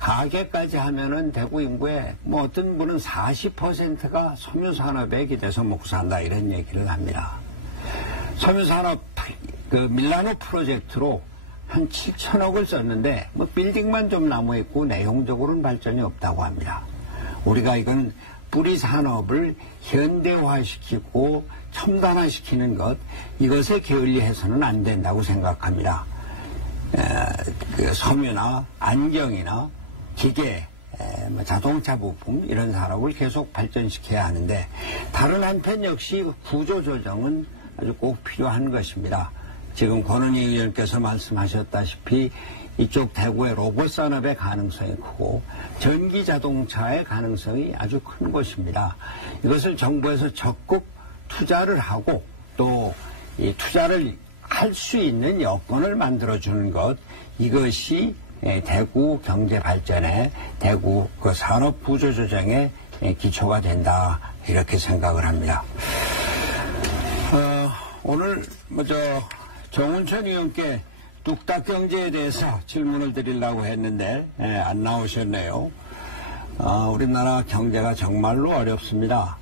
가계까지 하면은 대구 인구의 뭐 어떤 분은 40%가 섬유산업에 기대서 먹고 산다 이런 얘기를 합니다. 섬유산업 그 밀라노 프로젝트로 한 7천억을 썼는데 뭐 빌딩만 좀 남아있고 내용적으로는 발전이 없다고 합니다. 우리가 이건 뿌리 산업을 현대화시키고 첨단화시키는 것 이것에 게을리해서는 안 된다고 생각합니다. 그 섬유나 안경이나 기계, 자동차 부품 이런 산업을 계속 발전시켜야 하는데 다른 한편 역시 구조조정은 아주 꼭 필요한 것입니다. 지금 권은희 의원께서 말씀하셨다시피 이쪽 대구의 로봇 산업의 가능성이 크고 전기 자동차의 가능성이 아주 큰 곳입니다. 이것을 정부에서 적극 투자를 하고 또 이 투자를 할 수 있는 여건을 만들어주는 것 이것이 대구 경제 발전에 대구 그 산업 구조 조정의 기초가 된다 이렇게 생각을 합니다. 오늘 정운천 의원께 뚝딱 경제에 대해서 질문을 드리려고 했는데 안 나오셨네요. 우리나라 경제가 정말로 어렵습니다.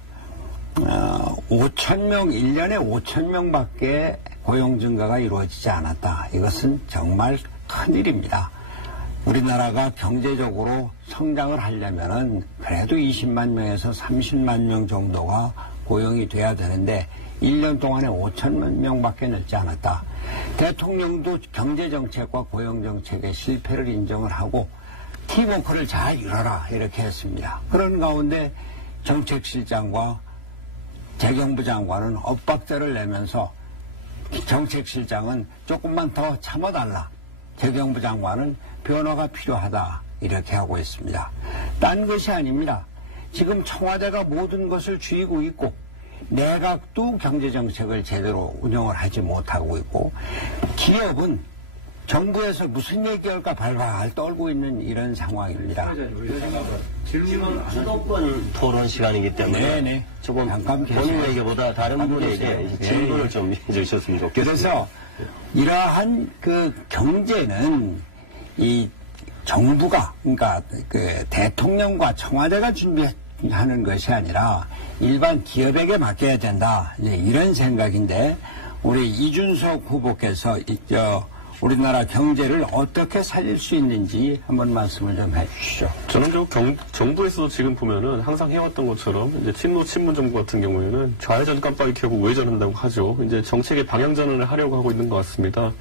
5,000명, 1년에 5,000명밖에 고용 증가가 이루어지지 않았다. 이것은 정말 큰일입니다. 우리나라가 경제적으로 성장을 하려면은 그래도 20만 명에서 30만 명 정도가 고용이 돼야 되는데 1년 동안에 5,000만 명밖에 늘지 않았다. 대통령도 경제정책과 고용정책의 실패를 인정을 하고 팀워크를 잘 이뤄라 이렇게 했습니다. 그런 가운데 정책실장과 재경부 장관은 엇박자를 내면서 정책실장은 조금만 더 참아달라. 재경부 장관은 변화가 필요하다. 이렇게 하고 있습니다. 딴 것이 아닙니다. 지금 청와대가 모든 것을 쥐고 있고 내각도 경제정책을 제대로 운영을 하지 못하고 있고 기업은 정부에서 무슨 얘기할까 발발 떨고 있는 이런 상황입니다. 지금 주도권 토론 시간이기 때문에 조금 본인에게보다 다른 분에게 질문을 좀 해주셨으면 좋겠습니다. 그래서 이러한 그 경제는 이 정부가 그러니까 그 대통령과 청와대가 준비하는 것이 아니라 일반 기업에게 맡겨야 된다 이런 생각인데 우리 이준석 후보께서 우리나라 경제를 어떻게 살릴 수 있는지 한번 말씀을 좀 해주시죠. 저는 정부에서도 지금 보면은 항상 해왔던 것처럼 이제 친문 정부 같은 경우에는 좌회전 깜빡이 켜고 우회전한다고 하죠. 이제 정책의 방향 전환을 하려고 하고 있는 것 같습니다.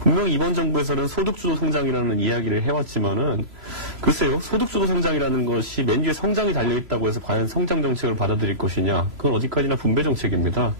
분명히 이번 정부에서는 소득주도 성장이라는 이야기를 해왔지만은 글쎄요, 소득주도 성장이라는 것이 맨 위에 성장이 달려있다고 해서 과연 성장 정책을 받아들일 것이냐? 그건 어디까지나 분배 정책입니다.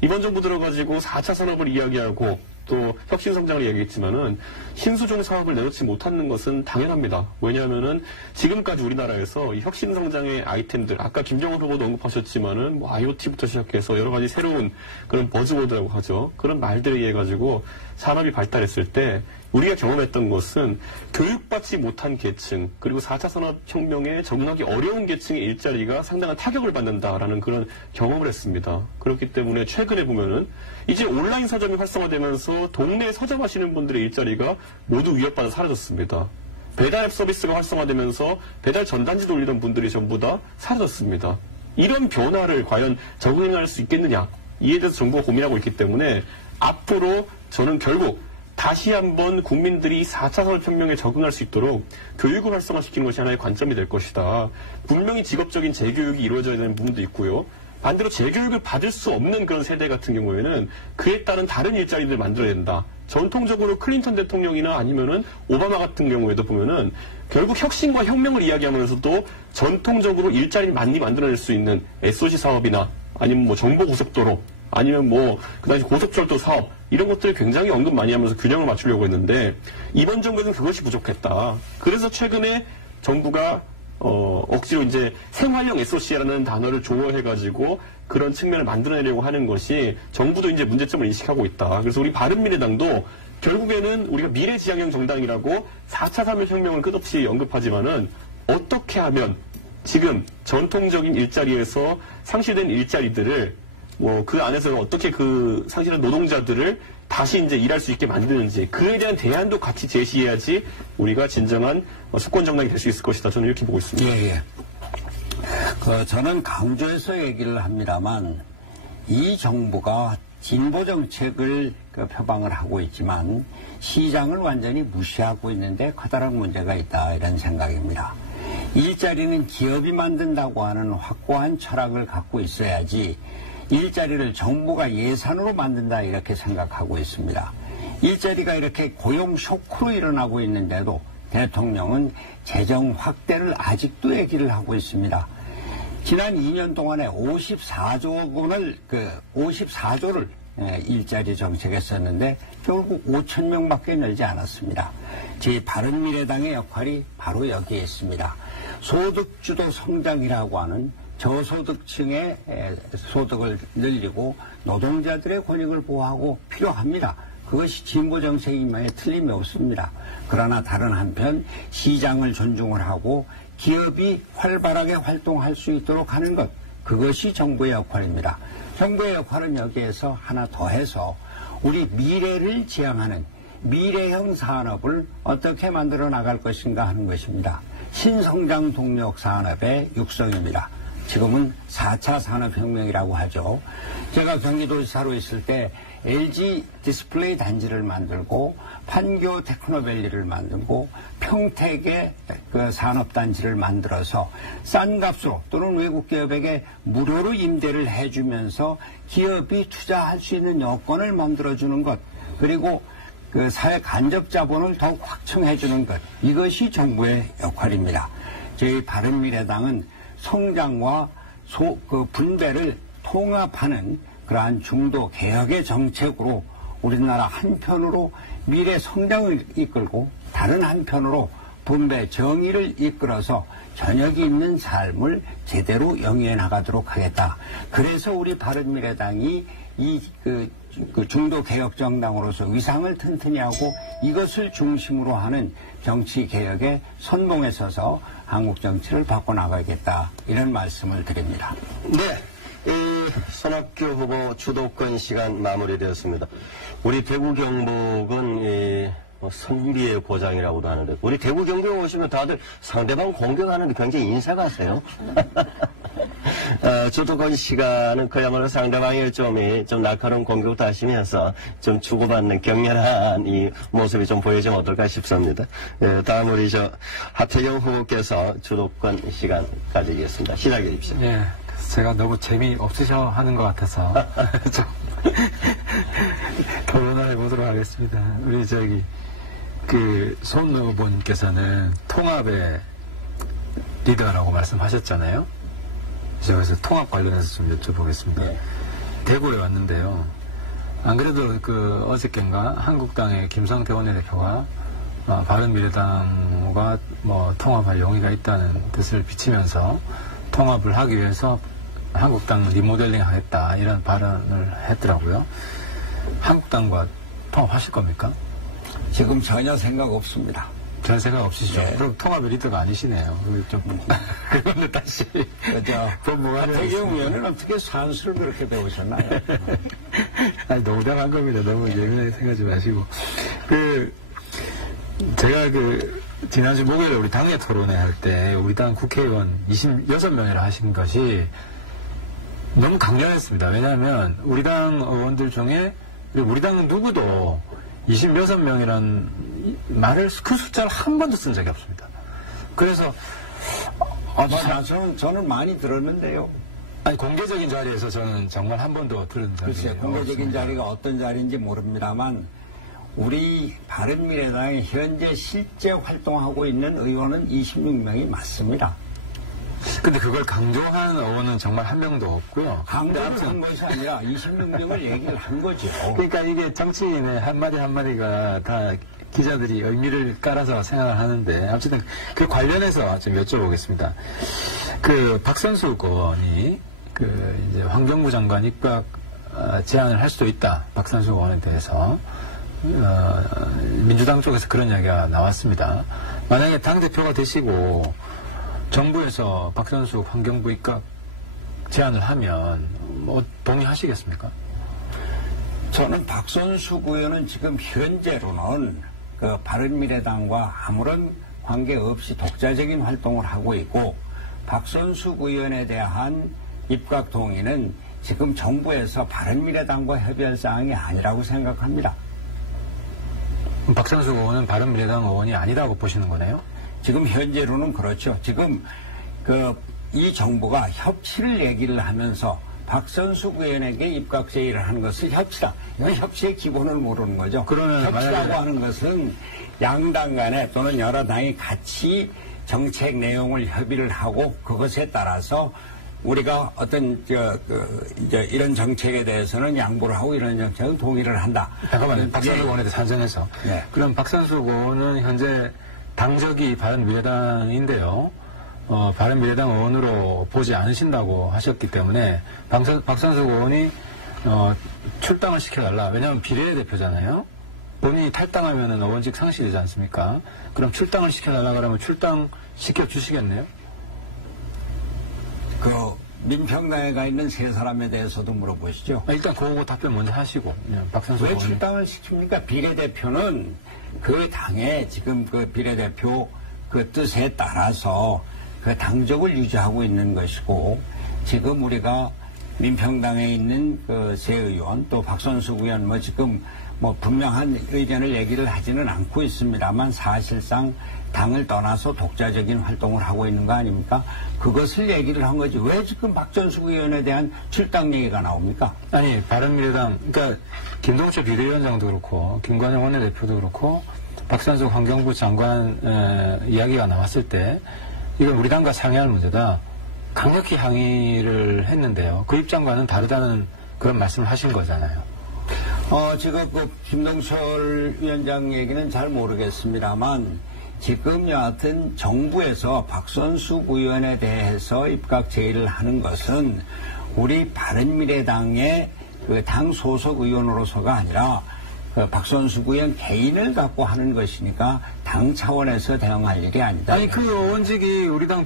이번 정부 들어가지고 4차 산업을 이야기하고 또 혁신성장을 얘기했지만은 신수종 사업을 내놓지 못하는 것은 당연합니다. 왜냐하면은 지금까지 우리나라에서 이 혁신성장의 아이템들, 아까 김정은 후보도 언급하셨지만은 뭐 IoT부터 시작해서 여러 가지 새로운 그런 버즈워드라고 하죠. 그런 말들에 의해 가지고 산업이 발달했을 때 우리가 경험했던 것은 교육받지 못한 계층 그리고 4차 산업혁명에 적응하기 어려운 계층의 일자리가 상당한 타격을 받는다라는 그런 경험을 했습니다. 그렇기 때문에 최근에 보면은 이제 온라인 서점이 활성화되면서 동네에 서점하시는 분들의 일자리가 모두 위협받아 사라졌습니다. 배달앱 서비스가 활성화되면서 배달 전단지 돌리던 분들이 전부 다 사라졌습니다. 이런 변화를 과연 적응할 수 있겠느냐, 이에 대해서 정부가 고민하고 있기 때문에 앞으로 저는 결국 다시 한번 국민들이 4차 산업혁명에 적응할 수 있도록 교육을 활성화시키는 것이 하나의 관점이 될 것이다. 분명히 직업적인 재교육이 이루어져야 되는 부분도 있고요. 반대로 재교육을 받을 수 없는 그런 세대 같은 경우에는 그에 따른 다른 일자리들을 만들어야 된다. 전통적으로 클린턴 대통령이나 아니면은 오바마 같은 경우에도 보면은 결국 혁신과 혁명을 이야기하면서도 전통적으로 일자리를 많이 만들어낼 수 있는 SOC 사업이나 아니면 뭐 정보고속도로 아니면 뭐 그 당시 고속철도 사업 이런 것들을 굉장히 언급 많이 하면서 균형을 맞추려고 했는데 이번 정부에는 그것이 부족했다. 그래서 최근에 정부가 억지로 이제 생활형 SOC라는 단어를 조어해가지고 그런 측면을 만들어내려고 하는 것이 정부도 이제 문제점을 인식하고 있다. 그래서 우리 바른미래당도 결국에는 우리가 미래지향형 정당이라고 4차 산업혁명을 끝없이 언급하지만은 어떻게 하면 지금 전통적인 일자리에서 상실된 일자리들을 뭐 그 안에서 어떻게 그 상실한 노동자들을 다시 이제 일할 수 있게 만드는지 그에 대한 대안도 같이 제시해야지 우리가 진정한 수권 정당이 될 수 있을 것이다. 저는 이렇게 보고 있습니다. 예. 저는 강조해서 얘기를 합니다만 이 정부가 진보 정책을 표방을 하고 있지만 시장을 완전히 무시하고 있는데 커다란 문제가 있다 이런 생각입니다. 일자리는 기업이 만든다고 하는 확고한 철학을 갖고 있어야지 일자리를 정부가 예산으로 만든다 이렇게 생각하고 있습니다. 일자리가 이렇게 고용 쇼크로 일어나고 있는데도 대통령은 재정 확대를 아직도 얘기를 하고 있습니다. 지난 2년 동안에 54조를 일자리 정책에 썼는데 결국 5천 명밖에 늘지 않았습니다. 제 바른미래당의 역할이 바로 여기에 있습니다. 소득주도 성장이라고 하는 저소득층의 소득을 늘리고 노동자들의 권익을 보호하고 필요합니다. 그것이 진보 정책임에 틀림이 없습니다. 그러나 다른 한편 시장을 존중을 하고 기업이 활발하게 활동할 수 있도록 하는 것, 그것이 정부의 역할입니다. 정부의 역할은 여기에서 하나 더해서 우리 미래를 지향하는 미래형 산업을 어떻게 만들어 나갈 것인가 하는 것입니다. 신성장 동력 산업의 육성입니다. 지금은 4차 산업혁명이라고 하죠. 제가 경기도지사로 있을 때 LG 디스플레이 단지를 만들고 판교 테크노밸리를 만들고 평택의 그 산업단지를 만들어서 싼 값으로 또는 외국 기업에게 무료로 임대를 해주면서 기업이 투자할 수 있는 여건을 만들어주는 것, 그리고 그 사회 간접 자본을 더욱 확충해주는 것, 이것이 정부의 역할입니다. 저희 바른미래당은 성장과 분배를 통합하는 그러한 중도 개혁의 정책으로 우리나라 한편으로 미래 성장을 이끌고 다른 한편으로 분배 정의를 이끌어서 저녁이 있는 삶을 제대로 영위해 나가도록 하겠다. 그래서 우리 바른미래당이 이 중도 개혁 정당으로서 위상을 튼튼히 하고 이것을 중심으로 하는 정치 개혁에 선봉에 서서 한국 정치를 바꿔나가겠다, 이런 말씀을 드립니다. 네. 손학규 후보 주도권 시간 마무리되었습니다. 우리 대구 경북은 선비의 고장이라고도 하는데, 우리 대구 경북에 오시면 다들 상대방 공격하는데 굉장히 인사가세요. 주도권 시간은 그야말로 상대방의 좀 날카로운 공격도 하시면서 좀 주고받는 격렬한 이 모습이 좀 보여지면 어떨까 싶습니다. 다음 우리 하태경 후보께서 주도권 시간 가지겠습니다. 시작해 주십시오. 예. 제가 너무 재미없으셔 하는 것 같아서 좀 토론을 해보도록 하겠습니다. 우리 손 후보님께서는 통합의 리더라고 말씀하셨잖아요. 그래서 통합 관련해서 좀 여쭤보겠습니다. 네. 대구에 왔는데요. 안 그래도 어저께인가 한국당의 김성태 원내대표가 바른미래당과 통합할 용의가 있다는 뜻을 비치면서 통합을 하기 위해서 한국당 리모델링 하겠다, 이런 발언을 했더라고요. 한국당과 통합하실 겁니까? 지금 전혀 생각 없습니다. 전혀 생각 없으시죠? 네. 그럼 통합의 리더가 아니시네요. 그런데 다시. 하태경 의원은 어떻게 산수를 그렇게 배우셨나요? 아니, 농담한 겁니다. 너무 예민하게 생각하지 마시고. 제가 지난주 목요일에 우리 당내 토론회 할 때 우리 당 국회의원 26명이라 하신 것이 너무 강렬했습니다. 왜냐하면 우리 당 의원들 중에 우리 당 누구도 26명이란 말을 그 숫자를 한 번도 쓴 적이 없습니다. 그래서 저는 많이 들었는데요. 아니 공개적인 자리에서 저는 정말 한 번도 들은 적이 글쎄, 없습니다. 공개적인 자리가 어떤 자리인지 모릅니다만 우리 바른미래당이 현재 실제 활동하고 있는 의원은 26명이 맞습니다. 근데 그걸 강조한 의원은 정말 한 명도 없고요. 강조를 한 것이 아니라 26명을 얘기를 한 거죠. 그러니까 이게 정치인의 한마디 한마디가 다 기자들이 의미를 깔아서 생각을 하는데, 어쨌든 그 관련해서 좀 여쭤보겠습니다. 그 박선숙 의원이 그 이제 환경부 장관 입각 제안을 할 수도 있다. 박선숙 의원에 대해서. 민주당 쪽에서 그런 이야기가 나왔습니다. 만약에 당대표가 되시고 정부에서 박선숙 환경부 입각 제안을 하면 뭐 동의하시겠습니까? 저는 박선숙 의원은 지금 현재로는 그 바른미래당과 아무런 관계없이 독자적인 활동을 하고 있고, 박선숙 의원에 대한 입각 동의는 지금 정부에서 바른미래당과 협의할 사항이 아니라고 생각합니다. 박선숙 의원은 바른미래당 의원이 아니라고 보시는 거네요? 지금 현재로는 그렇죠. 지금 이 정부가 협치를 얘기를 하면서 박선숙 의원에게 입각 제의를 하는 것은 협치다. 이건 협치의 기본을 모르는 거죠. 그러면 협치라고 하는 것은 양당 간에 또는 여러 당이 같이 정책 내용을 협의를 하고 그것에 따라서 우리가 어떤 이제 이런 정책에 대해서는 양보를 하고 이런 정책은 동의를 한다. 잠깐만요. 박선숙 의원에 대해 산정해서. 네. 그럼 박선숙 의원은 현재 당적이 바른미래당인데요. 바른미래당 의원으로 보지 않으신다고 하셨기 때문에 박선숙 의원이 출당을 시켜달라. 왜냐하면 비례대표잖아요. 본인이 탈당하면 의원직 상실되지 않습니까? 그럼 출당을 시켜달라 그러면 출당 시켜주시겠네요? 민평당에 가 있는 세 사람에 대해서도 물어보시죠. 일단 그거 답변 먼저 하시고. 박선숙 왜 의원이. 출당을 시킵니까? 비례대표는 그 당의 지금 그 비례대표 그 뜻에 따라서 그 당적을 유지하고 있는 것이고, 지금 우리가 민평당에 있는 그 새 의원 또 박선숙 의원 지금 분명한 의견을 얘기를 하지는 않고 있습니다만 사실상 당을 떠나서 독자적인 활동을 하고 있는 거 아닙니까? 그것을 얘기를 한 거지. 왜 지금 박선숙 의원에 대한 출당 얘기가 나옵니까? 아니, 바른미래당, 그러니까 김동철 비대위원장도 그렇고 김관영 원내대표도 그렇고 박선숙 환경부 장관 이야기가 나왔을 때 이건 우리 당과 상의할 문제다. 강력히 항의를 했는데요. 그 입장과는 다르다는 그런 말씀을 하신 거잖아요. 지금 김동철 위원장 얘기는 잘 모르겠습니다만 지금 여하튼 정부에서 박선숙 의원에 대해서 입각 제의를 하는 것은 우리 바른미래당의 그 당 소속 의원으로서가 아니라 박선숙 의원 개인을 갖고 하는 것이니까 당 차원에서 대응할 일이 아니다. 아니, 그 의원직이 우리 당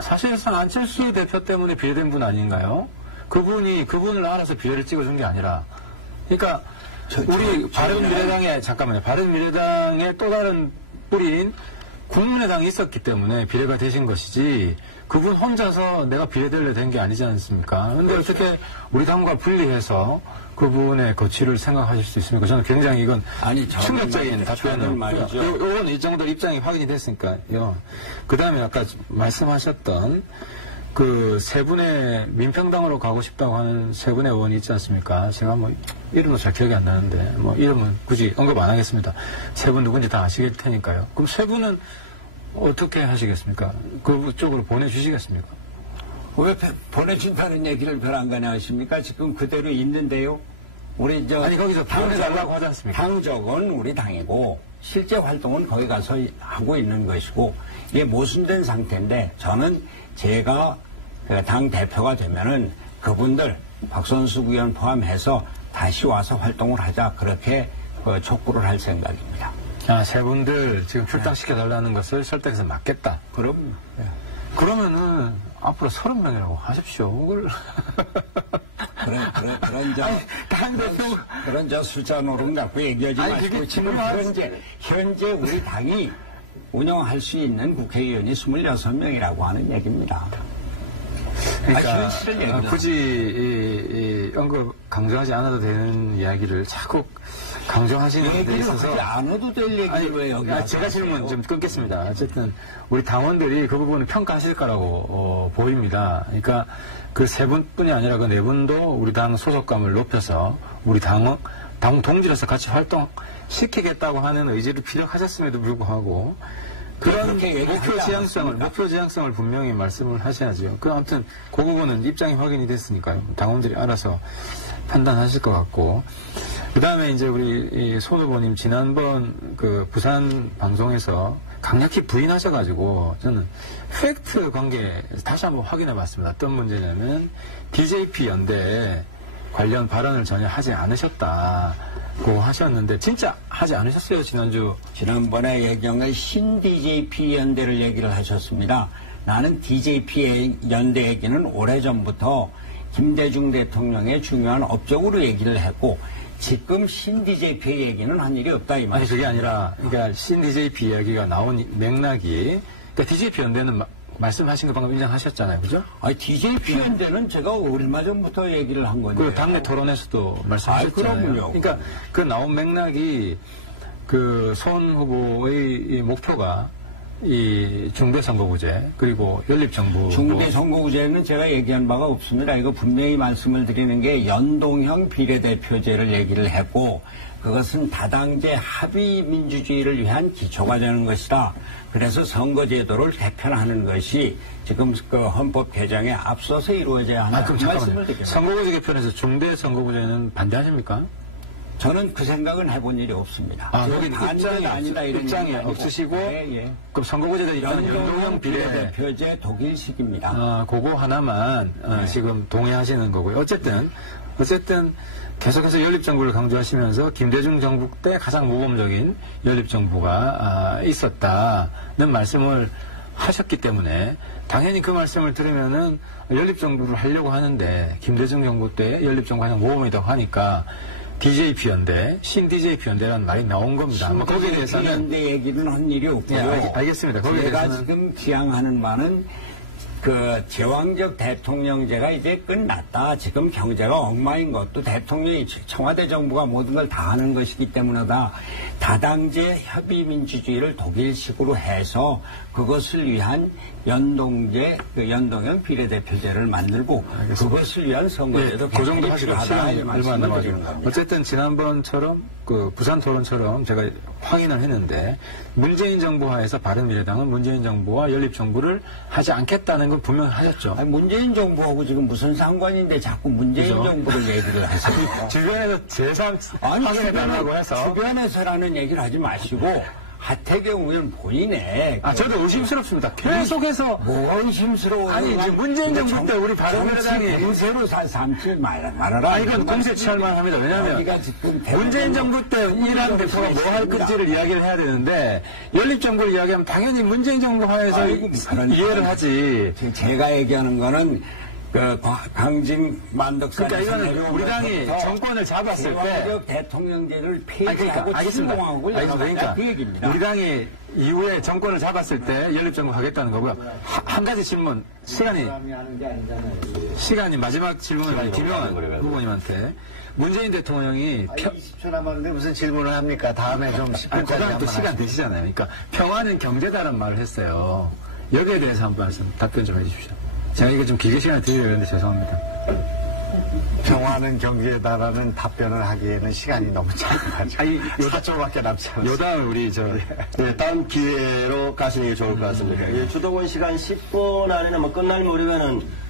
사실상 안철수 대표 때문에 비례된 분 아닌가요? 그분을 알아서 비례를 찍어준 게 아니라. 그러니까, 우리 바른미래당의 또 다른 뿌리인 국민의당이 있었기 때문에 비례가 되신 것이지, 그분 혼자서 내가 비례될래 된 게 아니지 않습니까? 근데 어떻게 우리 당과 분리해서 그분의 거취를 생각하실 수 있습니까? 저는 굉장히 이건 충격적인 답변을 말이죠. 이건 이 정도 입장이 확인이 됐으니까요. 그 다음에 아까 말씀하셨던 그 세 분의 민평당으로 가고 싶다고 하는 세 분의 의원이 있지 않습니까? 제가 이름도 잘 기억이 안 나는데 이름은 굳이 언급 안 하겠습니다. 세 분 누군지 다 아시길 테니까요. 그럼 세 분은 어떻게 하시겠습니까? 그 쪽으로 보내주시겠습니까? 왜 보내준다는 얘기를 별 안 가냐 하십니까? 지금 그대로 있는데요. 아니, 거기서 보내달라고 하지 않습니까? 당적은 우리 당이고 실제 활동은 거기 가서 하고 있는 것이고 이게 모순된 상태인데, 저는 제가 당 대표가 되면은 그분들 박선숙 의원 포함해서 다시 와서 활동을 하자, 그렇게 촉구를 할 생각입니다. 세 분들 지금 출당시켜달라는 것을 설득해서 막겠다. 그럼 그러면은 앞으로 30명이라고 하십시오. 그걸. 그런 숫자 노름 갖고 얘기하지 마시고 지금 현재 우리 당이 운영할 수 있는 국회의원이 26명이라고 하는 얘기입니다. 그러니까 현실을 얘기를 굳이 이 언급 강조하지 않아도 되는 이야기를 자꾸 강조하시는 데 얘기를 있어서 하지 않아도 될 얘기를 왜 여기 제가 질문 좀 끊겠습니다. 어쨌든 우리 당원들이 그 부분을 평가하실 거라고 보입니다. 그러니까 그 세 분뿐이 아니라 그 네 분도 우리 당 소속감을 높여서 우리 당 동지로서 같이 활동시키겠다고 하는 의지를 피력하셨음에도 불구하고 그런 목표 지향성을 분명히 말씀을 하셔야죠. 아무튼 그 부분은 입장이 확인이 됐으니까요. 당원들이 알아서 판단하실 것 같고. 그 다음에 이제 우리 손 후보님 지난번 그 부산 방송에서 강력히 부인하셔가지고 저는 팩트 관계 다시 한번 확인해 봤습니다. 어떤 문제냐면 DJP 연대에 관련 발언을 전혀 하지 않으셨다고 하셨는데 진짜 하지 않으셨어요, 지난주? 지난번에 예경의 신 DJP 연대를 얘기를 하셨습니다. 나는 DJP 연대 얘기는 오래전부터 김대중 대통령의 중요한 업적으로 얘기를 했고 지금 신 DJP 얘기는 한 일이 없다 이 말이죠. 아니 그게 아니라 그러니까 신 DJP 이야기가 나온 맥락이 그러니까 DJP 연대는 말씀하신 거 방금 인정하셨잖아요, 그죠? 아니 DJP 연대는 제가 얼마 전부터 얘기를 한 건데. 그 당내 토론에서도 말씀하셨잖아요. 그럼요. 그러니까 그 나온 맥락이 그 손 후보의 이 목표가 이 중대선거구제 그리고 연립정부 중대선거구제는 제가 얘기한 바가 없습니다. 이거 분명히 말씀을 드리는 게 연동형 비례대표제를 얘기를 했고 그것은 다당제 합의 민주주의를 위한 기초가 되는 것이다. 그래서 선거제도를 개편하는 것이 지금 그 헌법 개정에 앞서서 이루어져야 한다. 그럼 말씀을 드립니다. 선거구제 개편에서 중대선거구제는 반대하십니까? 저는 그 생각은 해본 일이 없습니다. 여기 입장이 없으시고 그럼 선거구제도 일단 연동형 비례대표제 독일식입니다. 그거 하나만 지금 동의하시는 거고요. 어쨌든 계속해서 연립정부를 강조하시면서 김대중 정부 때 가장 모범적인 연립정부가 있었다는 말씀을 하셨기 때문에 당연히 그 말씀을 들으면은 연립정부를 하려고 하는데 김대중 정부 때 연립정부가 가장 모범이라고 하니까 DJP 연대, 신 DJP 연대라는 말이 나온 겁니다. 아마 거기에 대해서는 연대 얘기는 한 일이 없고요. 네, 알겠습니다. 거기에 제가 대해서는 지금 지향하는 바는 그 제왕적 대통령제가 이제 끝났다. 지금 경제가 엉망인 것도 대통령이 청와대 정부가 모든 걸 다 하는 것이기 때문이다. 다당제 협의 민주주의를 독일식으로 해서 그것을 위한 연동제, 연동형 비례대표제를 만들고 그것을 위한 선거제도 그 정도 하시고 시간이 얼마 안 말씀을 남아서 어쨌든 지난번처럼 그 부산 토론처럼 제가 확인을 했는데 문재인 정부 하에서 바른미래당은 문재인 정부와 연립정부를 하지 않겠다는 건 분명히 하셨죠. 아니, 문재인 정부하고 지금 무슨 상관인데 자꾸 문재인 그죠? 정부를 얘기를 하세요. 주변에서 재산 확인해달라고 해서 주변에서라는 얘기를 하지 마시고 하태경 의원 본인의 저도 의심스럽습니다. 계속해서 뭐 의심스러워. 아니 이제 문재인 정부 때 우리 바른미래당이 공세로 삼지 말아라. 이건 공세 취할만 합니다. 왜냐하면 문재인 정부 때 이란 대표가 뭐 할 건지를 이야기를 해야 되는데 연립정부를 이야기하면 당연히 문재인 정부 하에서 이해를 하지. 제가 얘기하는 거는 그 강진 만덕산 그러니까 이거는 우리 당이 정권을 잡았을 때 대통령제를 폐지하고 알겠습니다. 그러니까 그 얘기입니다. 우리 당이 이후에 정권을 잡았을 때 연립정부 하겠다는 거고요. 한 가지 질문 시간이 마지막 질문을 김영환 후보님한테 문재인 대통령이 20초 남았는데 무슨 질문을 합니까? 다음에 좀 10분짜리 그다음 또 시간 되시잖아요. 그러니까 평화는 경제다라는 말을 했어요. 여기에 대해서 한 말씀 답변 좀 해주십시오. 제가 이거 좀 길게 시간을 드리려고 했는데 죄송합니다. 평화는 경제다라는 답변을 하기에는 시간이 너무 짧아가지고 4초밖에 남지 않았어요. 요다음에 우리 다음 기회로 가시는 게 좋을 것 같습니다. 주도권 시간 10분 안에는 뭐 끝날 무렵에는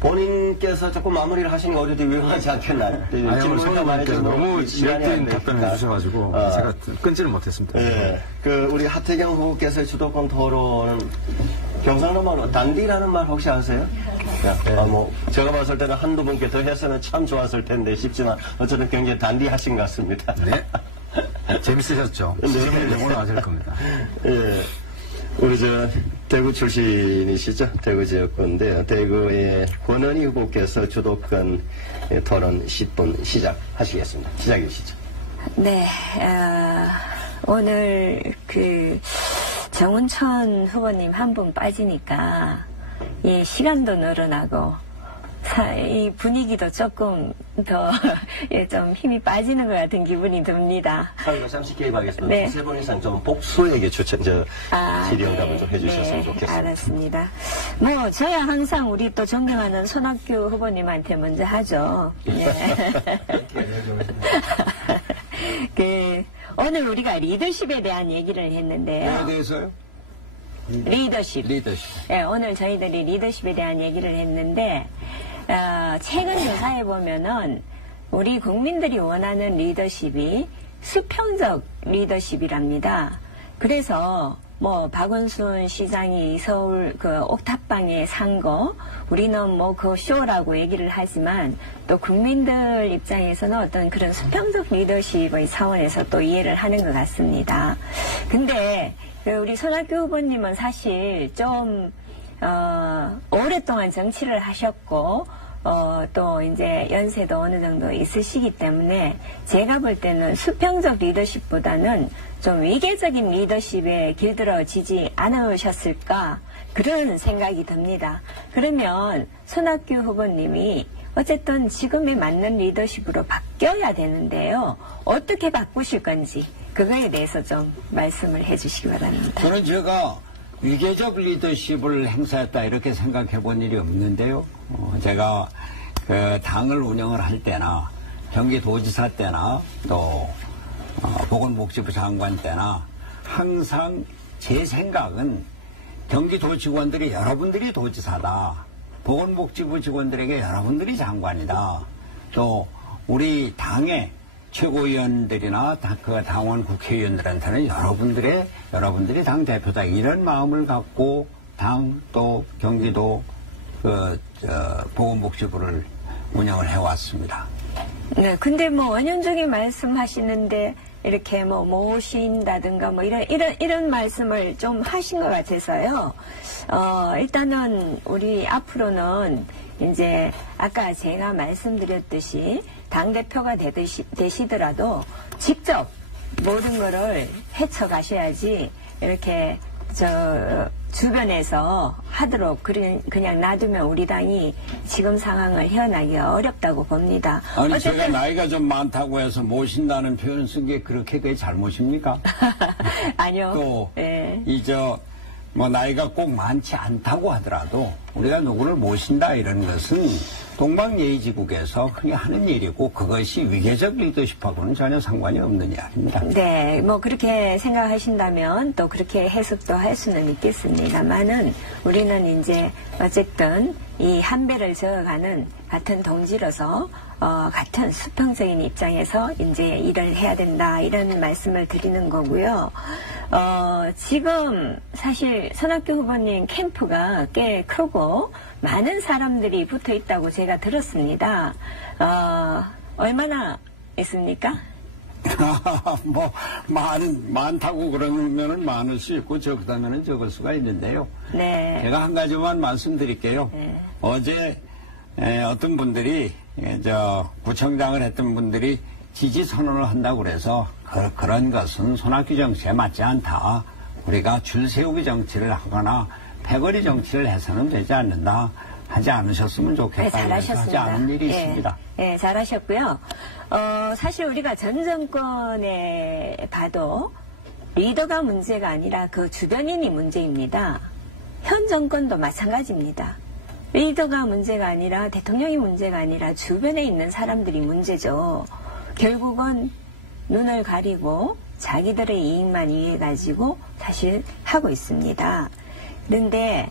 본인께서 조금 마무리를 하시는 거 어디도 위험하지 않겠나. 오늘 성남께서 너무 지략된 답변을 해주셔가지고 제가 끊지를 못했습니다. 네. 우리 하태경 후보께서 주도권 토론은 경상도말로 단디라는 말 혹시 아세요? 제가 봤을 때는 한두 분께 더 해서는 참 좋았을 텐데 싶지만 어쨌든 굉장히 단디하신 것 같습니다. 네. 재밌으셨죠? 네. 오늘 아실 겁니다. 예. 우리 대구 출신이시죠? 대구 지역구인데요. 대구의 권은희 후보께서 주도권 토론 10분 시작하시겠습니다. 시작해 주시죠. 네, 오늘 정운천 후보님 한 분 빠지니까 이 시간도 늘어나고 이 분위기도 조금 더 좀 힘이 빠지는 것 같은 기분이 듭니다. 사회가 잠시 개입하겠습니다. 네. 두세 번 이상 좀 복수에게 질의응답을 좀 해주셨으면 네, 좋겠습니다. 알았습니다. 뭐 저야 항상 우리 또 존경하는 손학규 후보님한테 먼저 하죠. 네. 오늘 우리가 리더십에 대한 얘기를 했는데요. 뭐에 대해서요? 리더십. 네, 오늘 저희들이 리더십에 대한 얘기를 했는데 최근 조사에 보면은 우리 국민들이 원하는 리더십이 수평적 리더십이랍니다. 그래서 뭐 박원순 시장이 서울 그 옥탑방에 산 거 우리는 뭐 그 쇼라고 얘기를 하지만 또 국민들 입장에서는 어떤 그런 수평적 리더십의 차원에서 또 이해를 하는 것 같습니다. 근데 우리 손학규 후보님은 사실 좀 오랫동안 정치를 하셨고 또 이제 연세도 어느 정도 있으시기 때문에 제가 볼 때는 수평적 리더십보다는 좀 위계적인 리더십에 길들어지지 않으셨을까 그런 생각이 듭니다. 그러면 손학규 후보님이 어쨌든 지금에 맞는 리더십으로 바뀌어야 되는데요. 어떻게 바꾸실 건지 그거에 대해서 좀 말씀을 해주시기 바랍니다. 저는 제가 위계적 리더십을 행사했다 이렇게 생각해 본 일이 없는데요. 제가 그 당을 운영을 할 때나 경기도지사 때나 또 보건복지부 장관 때나 항상 제 생각은 경기도 직원들이 여러분들이 도지사다. 보건복지부 직원들에게 여러분들이 장관이다. 또 우리 당의 최고위원들이나 그 당원 국회의원들한테는 여러분들이 당 대표다. 이런 마음을 갖고 당 또 경기도 보건복지부를 운영을 해왔습니다. 네, 근데 뭐 원현중이 말씀하시는데 이렇게 뭐 모신다든가 뭐 이런 말씀을 좀 하신 것 같아서요. 일단은 우리 앞으로는 이제 아까 제가 말씀드렸듯이 당대표가 되시더라도 직접 모든 거를 헤쳐가셔야지 이렇게 주변에서 하도록 그냥 놔두면 우리 당이 지금 상황을 헤어나기가 어렵다고 봅니다. 아니 제가 나이가 좀 많다고 해서 모신다는 표현을 쓴 게 그게 잘못입니까? 아니요. 또 네. 뭐 나이가 꼭 많지 않다고 하더라도 우리가 누구를 모신다 이런 것은 동방예의지국에서 흔히 하는 일이고 그것이 위계적 리더십하고는 전혀 상관이 없는 이야기입니다. 네, 뭐 그렇게 생각하신다면 또 그렇게 해석도 할 수는 있겠습니다만은 우리는 이제 어쨌든 이 한 배를 저어가는 같은 동지로서 같은 수평적인 입장에서 이제 일을 해야 된다 이런 말씀을 드리는 거고요. 지금 사실 손학규 후보님 캠프가 꽤 크고 많은 사람들이 붙어 있다고 제가 들었습니다. 얼마나 있습니까? 뭐 많다고 그러면은 많을 수 있고 적다면은 적을 수가 있는데요. 네. 제가 한 가지만 말씀드릴게요. 네. 어제 어떤 분들이 구청장을 했던 분들이 지지 선언을 한다고 그래서 그런 것은 손학규 정치에 맞지 않다. 우리가 줄 세우기 정치를 하거나 패거리 정치를 해서는 되지 않는다. 하지 않으셨으면 좋겠다. 네, 잘하셨습니다. 하지 않은 일이 있습니다. 네, 잘하셨고요. 사실 우리가 전 정권에 봐도 리더가 문제가 아니라 그 주변인이 문제입니다. 현 정권도 마찬가지입니다. 리더가 문제가 아니라 대통령이 문제가 아니라 주변에 있는 사람들이 문제죠. 결국은 눈을 가리고 자기들의 이익만 위해가지고 사실 하고 있습니다. 그런데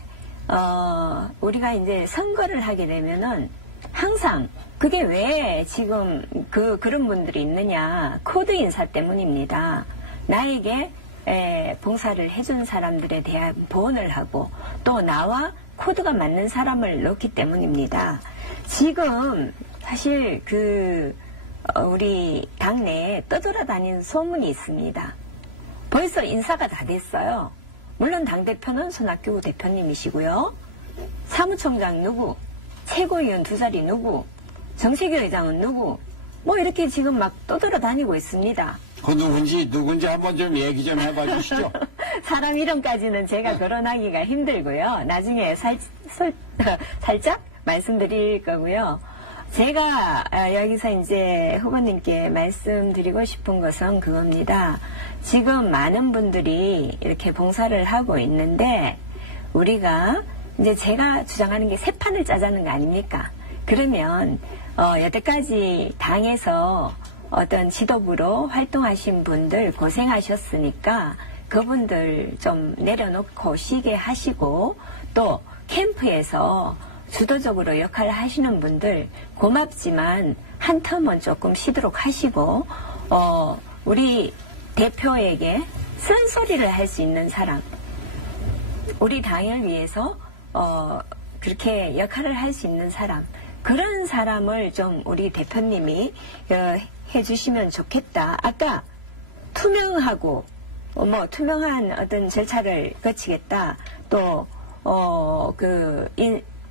우리가 이제 선거를 하게 되면은 항상 그게 왜 지금 그런 분들이 있느냐. 코드 인사 때문입니다. 나에게 봉사를 해준 사람들에 대한 보온을 하고 또 나와 코드가 맞는 사람을 넣기 때문입니다. 지금 사실 우리 당내에 떠돌아다니는 소문이 있습니다. 벌써 인사가 다 됐어요. 물론 당대표는 손학규 대표님이시고요. 사무총장 누구, 최고위원 2자리 누구, 정세균 회장은 누구, 뭐 이렇게 지금 막 떠돌아다니고 있습니다. 그 누군지 한번 좀 얘기 좀 해봐 주시죠. 사람 이름까지는 제가 거론하기가 힘들고요. 나중에 살짝 말씀드릴 거고요. 제가 여기서 이제 후보님께 말씀드리고 싶은 것은 그겁니다. 지금 많은 분들이 이렇게 봉사를 하고 있는데 우리가 이제 제가 주장하는 게 새 판을 짜자는 거 아닙니까? 그러면 여태까지 당에서 어떤 지도부로 활동하신 분들 고생하셨으니까 그분들 좀 내려놓고 쉬게 하시고 또 캠프에서 주도적으로 역할을 하시는 분들 고맙지만 한 텀은 조금 쉬도록 하시고 우리 대표에게 쓴소리를 할 수 있는 사람 우리 당을 위해서 그렇게 역할을 할 수 있는 사람 그런 사람을 좀 우리 대표님이 해주시면 좋겠다. 아까 투명하고 투명한 어떤 절차를 거치겠다. 또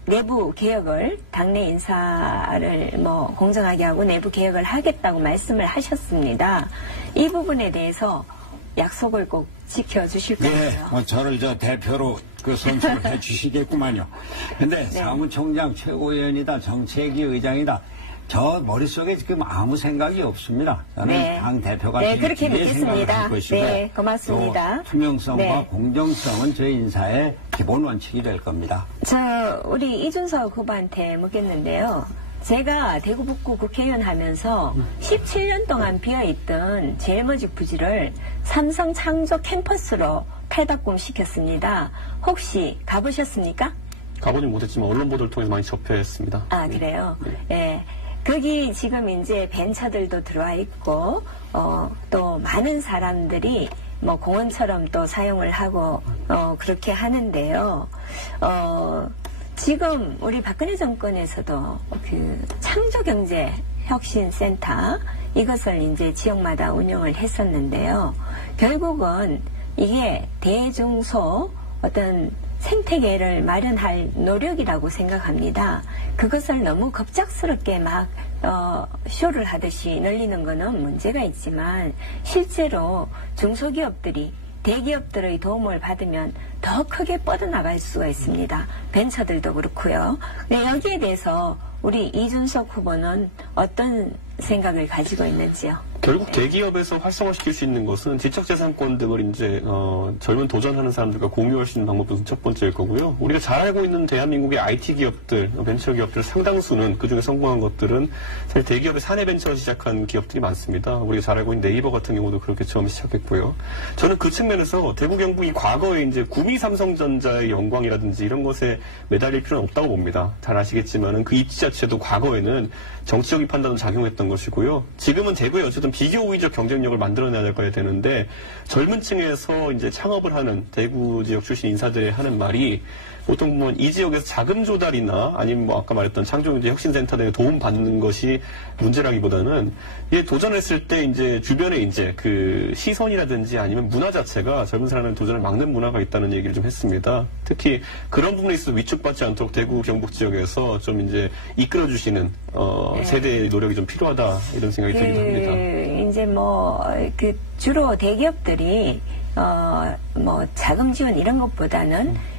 내부 개혁을 당내 인사를 공정하게 하고 내부 개혁을 하겠다고 말씀을 하셨습니다. 이 부분에 대해서 약속을 꼭 지켜주실 거예요. 네, 저를 대표로 선출을 해주시겠구만요. 근데 네. 사무총장 최고위원이다, 정책위 의장이다. 저 머릿속에 지금 아무 생각이 없습니다. 저는 네. 당 대표가 네, 그렇게 믿겠습니다. 것이고, 네, 고맙습니다. 투명성과 네. 공정성은 저희 인사의 기본 원칙이 될 겁니다. 우리 이준석 후보한테 묻겠는데요. 제가 대구 북구 국회의원 하면서 17년 동안 비어있던 제일모직 부지를 삼성 창조 캠퍼스로 탈바꿈 시켰습니다. 혹시 가보셨습니까? 가보진 못했지만 언론 보도를 통해서 많이 접했습니다. 아, 그래요? 예. 거기 지금 이제 벤처들도 들어와 있고, 또 많은 사람들이 공원처럼 또 사용을 하고, 그렇게 하는데요. 지금 우리 박근혜 정권에서도 창조경제혁신센터 이것을 이제 지역마다 운영을 했었는데요. 결국은 이게 대중소 어떤 생태계를 마련할 노력이라고 생각합니다. 그것을 너무 급작스럽게 쇼를 하듯이 늘리는 거는 문제가 있지만 실제로 중소기업들이 대기업들의 도움을 받으면 더 크게 뻗어나갈 수가 있습니다. 벤처들도 그렇고요. 네, 여기에 대해서 우리 이준석 후보는 어떤 생각을 가지고 있는지요? 결국 대기업에서 활성화시킬 수 있는 것은 지적재산권 등을 이제 젊은 도전하는 사람들과 공유할 수 있는 방법은 첫 번째일 거고요. 우리가 잘 알고 있는 대한민국의 IT 기업들, 벤처 기업들 상당수는 그중에 성공한 것들은 사실 대기업의 사내 벤처를 시작한 기업들이 많습니다. 우리가 잘 알고 있는 네이버 같은 경우도 그렇게 처음 시작했고요. 저는 그 측면에서 대구 경북이 과거에 이제 구미 삼성전자의 영광이라든지 이런 것에 매달릴 필요는 없다고 봅니다. 잘 아시겠지만은 그 입지 자체도 과거에는 정치적인 판단으로 작용했던 것이고요. 지금은 대구에 어쨌든 비교우위적 경쟁력을 만들어내야 되는데 젊은 층에서 이제 창업을 하는 대구 지역 출신 인사들이 하는 말이 보통 보면 이 지역에서 자금 조달이나 아니면 아까 말했던 창조경제혁신센터 등에 도움 받는 것이 문제라기보다는 이게 도전했을 때 이제 주변에 이제 그 시선이라든지 아니면 문화 자체가 젊은 사람의 도전을 막는 문화가 있다는 얘기를 좀 했습니다. 특히 그런 부분에 있어서 위축받지 않도록 대구 경북 지역에서 좀 이제 이끌어주시는 세대의 노력이 좀 필요하다 이런 생각이 들기도 합니다. 이제 주로 대기업들이 자금 지원 이런 것보다는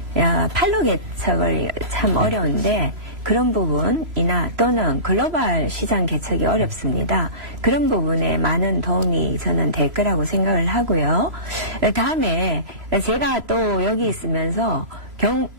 팔로 개척을 참 어려운데 그런 부분이나 또는 글로벌 시장 개척이 어렵습니다. 그런 부분에 많은 도움이 저는 될 거라고 생각을 하고요. 다음에 제가 또 여기 있으면서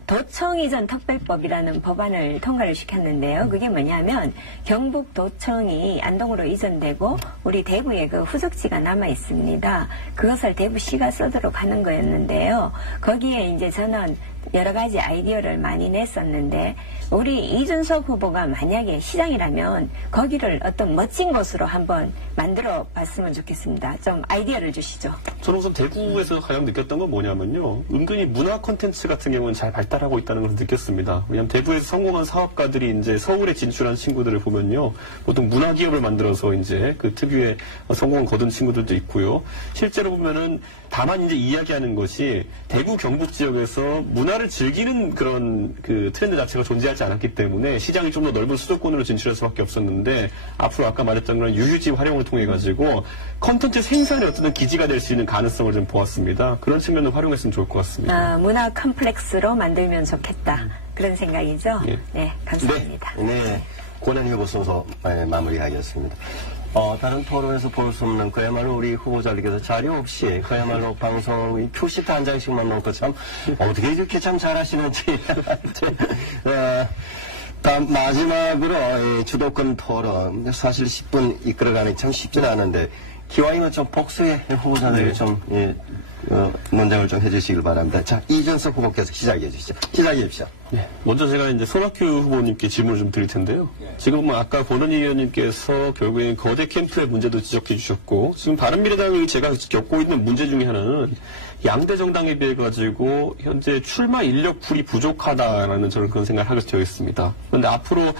도청 이전 특별법이라는 법안을 통과를 시켰는데요. 그게 뭐냐면 경북도청이 안동으로 이전되고 우리 대구에 그 후속지가 남아 있습니다. 그것을 대구시가 쓰도록 하는 거였는데요. 거기에 이제 저는 여러 가지 아이디어를 많이 냈었는데 우리 이준석 후보가 만약에 시장이라면 거기를 어떤 멋진 곳으로 한번 만들어 봤으면 좋겠습니다. 좀 아이디어를 주시죠. 저는 우선 대구에서 가장 느꼈던 건 뭐냐면요. 은근히 문화 콘텐츠 같은 경우는 잘 발달하고 있다는 걸 느꼈습니다. 왜냐하면 대구에서 성공한 사업가들이 이제 서울에 진출한 친구들을 보면요. 보통 문화 기업을 만들어서 이제 그 특유의 성공을 거둔 친구들도 있고요. 실제로 보면은 다만 이제 이야기하는 것이 대구 경북 지역에서 문화 재발을 즐기는 그런 그 트렌드 자체가 존재하지 않았기 때문에 시장이 좀 더 넓은 수도권으로 진출할 수밖에 없었는데 앞으로 아까 말했던 그런 유휴지 활용을 통해 가지고 컨텐츠 생산의 어떤 기지가 될 수 있는 가능성을 좀 보았습니다. 그런 측면을 활용했으면 좋을 것 같습니다. 문화 컴플렉스로 만들면 좋겠다. 그런 생각이죠? 예. 네, 감사합니다. 네, 권한 후보 순서 마무리하겠습니다. 다른 토론에서 볼 수 없는 그야말로 우리 후보자들께서 자료 없이 그야말로 방송 표시트 한 장씩만 놓고 참 어떻게 이렇게 참 잘하시는지. 다음 마지막으로 주도권 토론 사실 10분 이끌어가는 게 참 쉽지는 않은데 기왕이면 좀 복수의 후보자들에게 좀 문장을 좀 해주시길 바랍니다. 자, 이준석 후보께서 시작해 주시죠. 시작해 주십시오. 네. 먼저 제가 이제 손학규 후보님께 질문을 좀 드릴 텐데요. 지금 뭐 아까 권은희 의원님께서 결국엔 거대 캠프의 문제도 지적해 주셨고, 지금 바른미래당이 제가 겪고 있는 문제 중에 하나는 양대 정당에 비해 가지고 현재 출마 인력풀이 부족하다라는 저는 그런 생각을 하게 되어 있습니다. 그런데 앞으로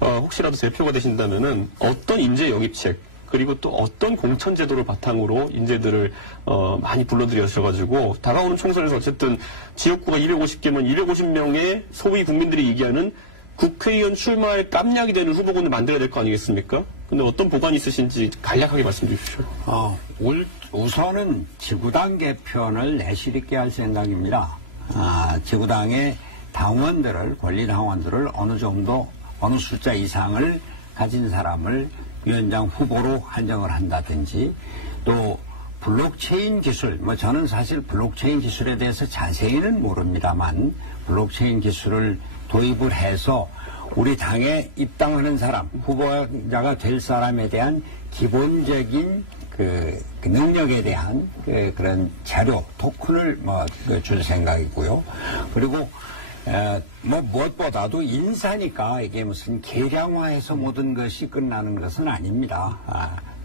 혹시라도 대표가 되신다면은 어떤 인재 영입책 그리고 또 어떤 공천 제도를 바탕으로 인재들을 많이 불러들여셔가지고 다가오는 총선에서 어쨌든 지역구가 250개면 250명의 소위 국민들이 얘기하는 국회의원 출마할 깜냥이 되는 후보군을 만들어야 될 거 아니겠습니까? 근데 어떤 보관이 있으신지 간략하게 말씀해 주십시오. 우선은 지구당 개편을 내실 있게 할 생각입니다. 지구당의 당원들을, 권리당원들을 어느 정도, 어느 숫자 이상을 가진 사람을 위원장 후보로 한정을 한다든지, 또 블록체인 기술, 저는 사실 블록체인 기술에 대해서 자세히는 모릅니다만 블록체인 기술을 도입을 해서 우리 당에 입당하는 사람, 후보자가 될 사람에 대한 기본적인 그 능력에 대한 그런 자료, 토큰을 줄 생각이고요. 그리고 무엇보다도 인사니까 이게 무슨 계량화해서 모든 것이 끝나는 것은 아닙니다.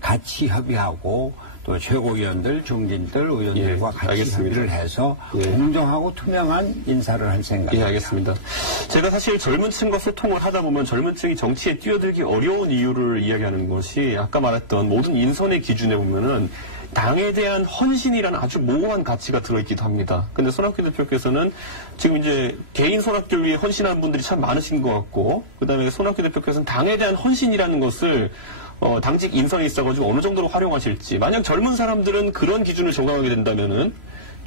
같이 협의하고 또 최고위원들, 중진들, 의원들과 같이 알겠습니다. 협의를 해서 공정하고 투명한 인사를 할 생각입니다. 알겠습니다. 제가 사실 젊은 층과 소통을 하다 보면 젊은 층이 정치에 뛰어들기 어려운 이유를 이야기하는 것이 아까 말했던 모든 인선의 기준에 보면은 당에 대한 헌신이라는 아주 모호한 가치가 들어있기도 합니다. 근데 손학규 대표께서는 지금 이제 개인 손학규를 위해 헌신하는 분들이 참 많으신 것 같고, 그 다음에 손학규 대표께서는 당에 대한 헌신이라는 것을 당직 인선에 있어가지고 어느 정도로 활용하실지, 만약 젊은 사람들은 그런 기준을 적용하게 된다면은,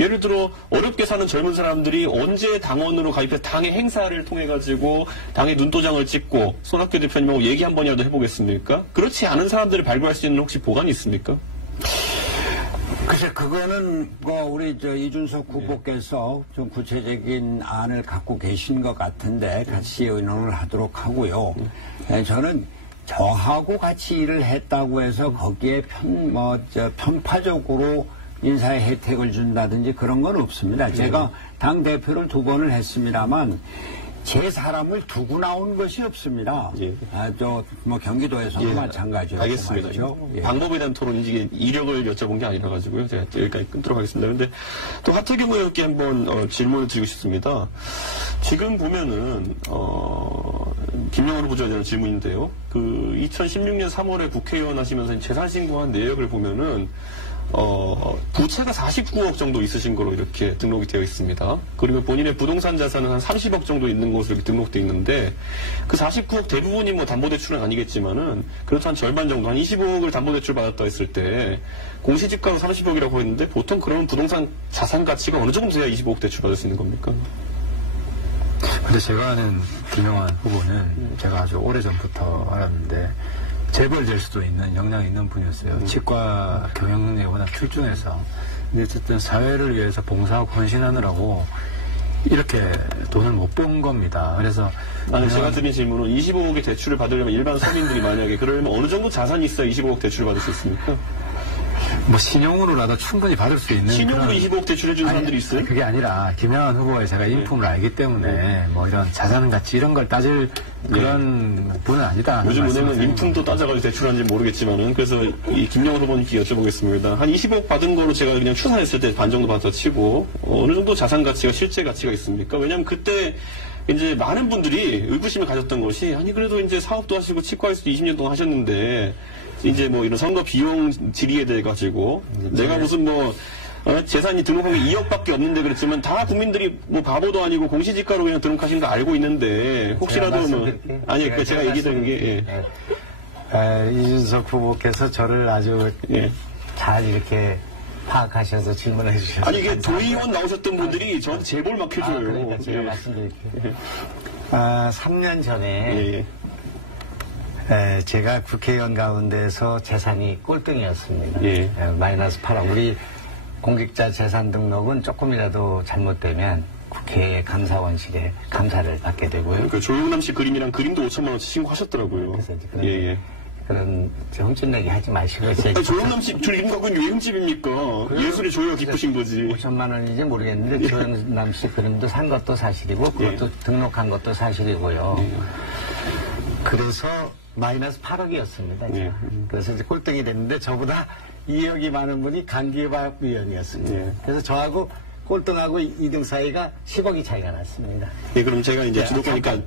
예를 들어 어렵게 사는 젊은 사람들이 언제 당원으로 가입해서 당의 행사를 통해가지고 당의 눈도장을 찍고 손학규 대표님하고 얘기 한 번이라도 해보겠습니까? 그렇지 않은 사람들을 발굴할 수 있는 혹시 보관이 있습니까? 글쎄, 그거는 우리 이준석 후보께서 좀 구체적인 안을 갖고 계신 것 같은데 같이 의논을 하도록 하고요. 저는 저하고 같이 일을 했다고 해서 거기에 편파적으로 인사의 혜택을 준다든지 그런 건 없습니다. 제가 당 대표를 2번을 했습니다만 제 사람을 두고 나온 것이 없습니다. 경기도에서는 마찬가지로. 알겠습니다. 방법에 대한 토론이 이력을 여쭤본 게 아니라 가지고요. 제가 여기까지 끊도록 하겠습니다. 그런데 또 하태경 의원께 한번 질문을 드리고 싶습니다. 지금 보면은 김영호 후보자에 대한 질문인데요. 2016년 3월에 국회의원 하시면서 재산 신고한 내역을 보면은 부채가 49억 정도 있으신 거로 이렇게 등록이 되어 있습니다. 그리고 본인의 부동산 자산은 한 30억 정도 있는 것으로 이렇게 등록되어 있는데, 그 49억 대부분이 담보대출은 아니겠지만은, 그렇다 한 절반 정도, 한 25억을 담보대출 받았다 했을 때, 공시지가로 30억이라고 했는데, 보통 그런 부동산 자산 가치가 어느 정도 돼야 25억 대출 받을 수 있는 겁니까? 근데 제가 아는 김영환 후보는 제가 아주 오래전부터 알았는데, 재벌될 수도 있는 역량이 있는 분이었어요. 치과 경영 능력이 워낙 출중해서. 근데 어쨌든 사회를 위해서 봉사하고 헌신하느라고 이렇게 돈을 못 번 겁니다. 그래서 제가 드린 질문은 25억의 대출을 받으려면 일반 서민들이 만약에 그러려면 어느 정도 자산이 있어야 25억 대출을 받을 수 있습니까? 신용으로라도 충분히 받을 수 있는. 신용으로 25억 대출해준 사람들이 있어요? 그게 아니라 김영환 후보의 제가 인품을 알기 때문에 이런 자산 가치 이런 걸 따질 그런 분은 아니다. 요즘 은행은 인품도 따져가지고 대출하는지 모르겠지만은, 그래서 이 김영호 후보님께 여쭤보겠습니다. 한 20억 받은 거로 제가 그냥 추산했을 때 반 정도 받아 치고 어느 정도 자산 가치가 실제 가치가 있습니까? 왜냐하면 그때 이제 많은 분들이 의구심을 가졌던 것이, 아니 그래도 이제 사업도 하시고 치과에서도 20년 동안 하셨는데 이제 이런 선거 비용 질의에 대해 가지고 내가 무슨 재산이 등록한 게 2억밖에 없는데 그랬지만 다 국민들이 뭐 바보도 아니고 공시지가로 그냥 등록하신 거 알고 있는데 혹시라도 뭐 아니 그 제가 얘기 드린 게 이준석 후보께서 저를 아주 잘 이렇게 파악하셔서 질문해 주셔서 아니 이게 감사합니다. 도의원 나오셨던 분들이 저한테 제보를 막 해줘요. 그러니까 제가 말씀드릴게요. 3년 전에 제가 국회의원 가운데서 재산이 꼴등이었습니다. 마이너스 8억. 우리 공직자 재산 등록은 조금이라도 잘못되면 국회 감사원실에 감사를 받게 되고요. 그러니까 조영남 씨 그림이랑 그림도 5천만 원치 신고하셨더라고요. 그래서 이제 그런 흠집내기 하지 마시고 조영남 씨 그림 갖고 왜 흠집입니까? 예술의 조예가 깊으신 거지. 5천만 원인지 모르겠는데 조영남 씨 그림도 산 것도 사실이고 그것도 등록한 것도 사실이고요. 그래서 마이너스 8억이었습니다. 그래서 이제 꼴등이 됐는데 저보다 2억이 많은 분이 강기밥 의원이었습니다. 그래서 저하고 꼴등하고 2등 사이가 10억이 차이가 났습니다. 네, 그럼 제가 이제 주도권이니까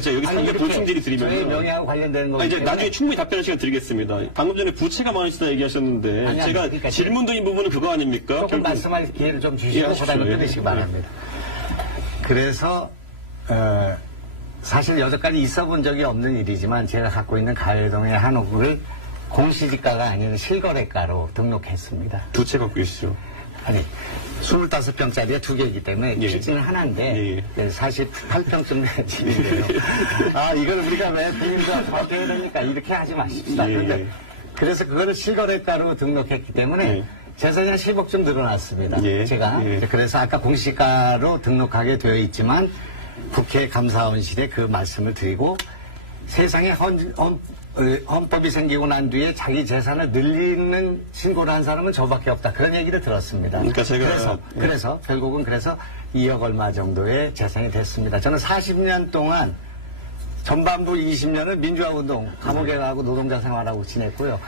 제가 여기 상대 보충질의 드리면 저희 명예하고 관련되는 거기 이제 때문에 나중에 충분히 답변할 시간 드리겠습니다. 방금 전에 부채가 많으시다 얘기하셨는데 제가 그러니까 질문 드린 부분은 그거 아닙니까? 조금 말씀할 기회를 좀 주시고 그다음에 끊으시기 바랍니다. 그래서 사실 여태까지 있어본 적이 없는 일이지만 제가 갖고 있는 가회동의 한 호구를 공시지가가 아닌 실거래가로 등록했습니다. 두 채 갖고 계시죠? 아니 25평짜리가 2개이기 때문에 실제는 하나인데 48평쯤 되는 집인데요. 이걸 우리가 왜 국민과 저한테 되니까 이렇게 하지 마십시다. 그래서 그거를 실거래가로 등록했기 때문에 재산이 한 10억쯤 늘어났습니다. 제가 그래서 아까 공시가로 등록하게 되어 있지만 국회 감사원실에 그 말씀을 드리고 세상에 헌법이 생기고 난 뒤에 자기 재산을 늘리는 신고를 한 사람은 저밖에 없다. 그런 얘기를 들었습니다. 그러니까 제가 그래서 결국은 2억 얼마 정도의 재산이 됐습니다. 저는 40년 동안 전반부 20년을 민주화운동, 감옥에 가고 노동자 생활하고 지냈고요.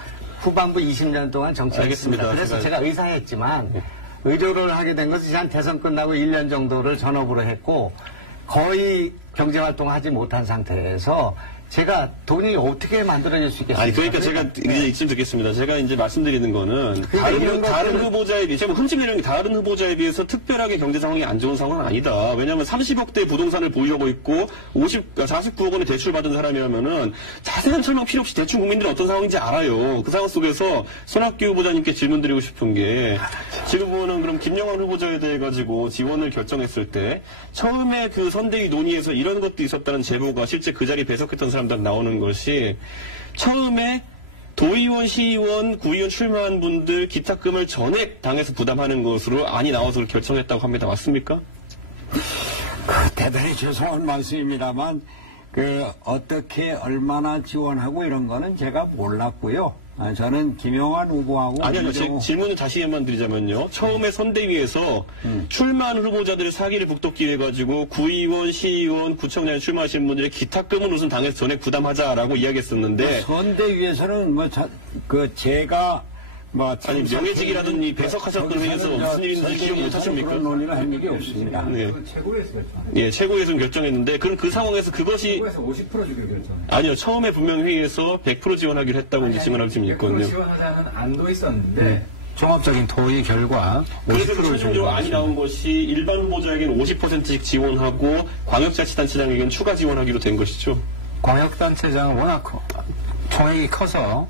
후반부 20년 동안 정치했습니다. 그래서 제가 의사했지만 의료를 하게 된 것은 한 대선 끝나고 1년 정도를 전업으로 했고 거의 경제활동을 하지 못한 상태에서 제가 돈이 어떻게 만들어질 수 있겠습니까? 아니, 그러니까 제가 이제 이쯤 듣겠습니다. 제가 이제 말씀드리는 거는 다른 후보자에 비해, 제가 흠집내는 게 다른 후보자에 비해서 특별하게 경제 상황이 안 좋은 상황은 아니다. 왜냐하면 30억대 부동산을 보유하고 있고 49억 원의 대출 받은 사람이라면은 자세한 설명 필요 없이 대충 국민들이 어떤 상황인지 알아요. 그 상황 속에서 손학규 후보자님께 질문드리고 싶은 게 지금 보면 그럼 김영환 후보자에 대해 가지고 지원을 결정했을 때 처음에 그 선대위 논의에서 이런 것도 있었다는 제보가 실제 그 자리에 배석했던 사람들 나오는 것이 처음에 도의원, 시의원, 구의원 출마한 분들 기탁금을 전액 당에서 부담하는 것으로 안이 나와서 결정했다고 합니다. 맞습니까? 대단히 죄송한 말씀입니다만 어떻게 얼마나 지원하고 이런 거는 제가 몰랐고요. 저는 김영환 후보하고 아니요. 질문을 다시 한번 드리자면요. 처음에 선대위에서 출마한 후보자들의 사기를 북돋기 위해 가지고 구의원, 시의원, 구청장에 출마하신 분들의 기탁금은 우선 당에서 전액 부담하자라고 이야기했었는데 선대위에서는 제가 아니 명예직이라든지 배석하셨던 회의에서 무슨 일인지 기억 못 하십니까? 그런 논의를 한 적이 없습니다. 네. 최고에서 결정. 예, 최고에서 결정했는데 그럼 그 상황에서 그것이 최고에서 50% 주기로 결정. 아니요. 처음에 분명 회의에서 100% 지원하기로 했다고 이제 지원할 지금 있거든요. 100% 지원하자는 안도 있었는데 종합적인 토의 결과 그래서 최종적으로 안이 나온 것이 일반 후보자에게는 50%씩 지원하고 광역자치단체장에게는 추가 지원하기로 된 것이죠. 광역단체장은 워낙 총액이 커서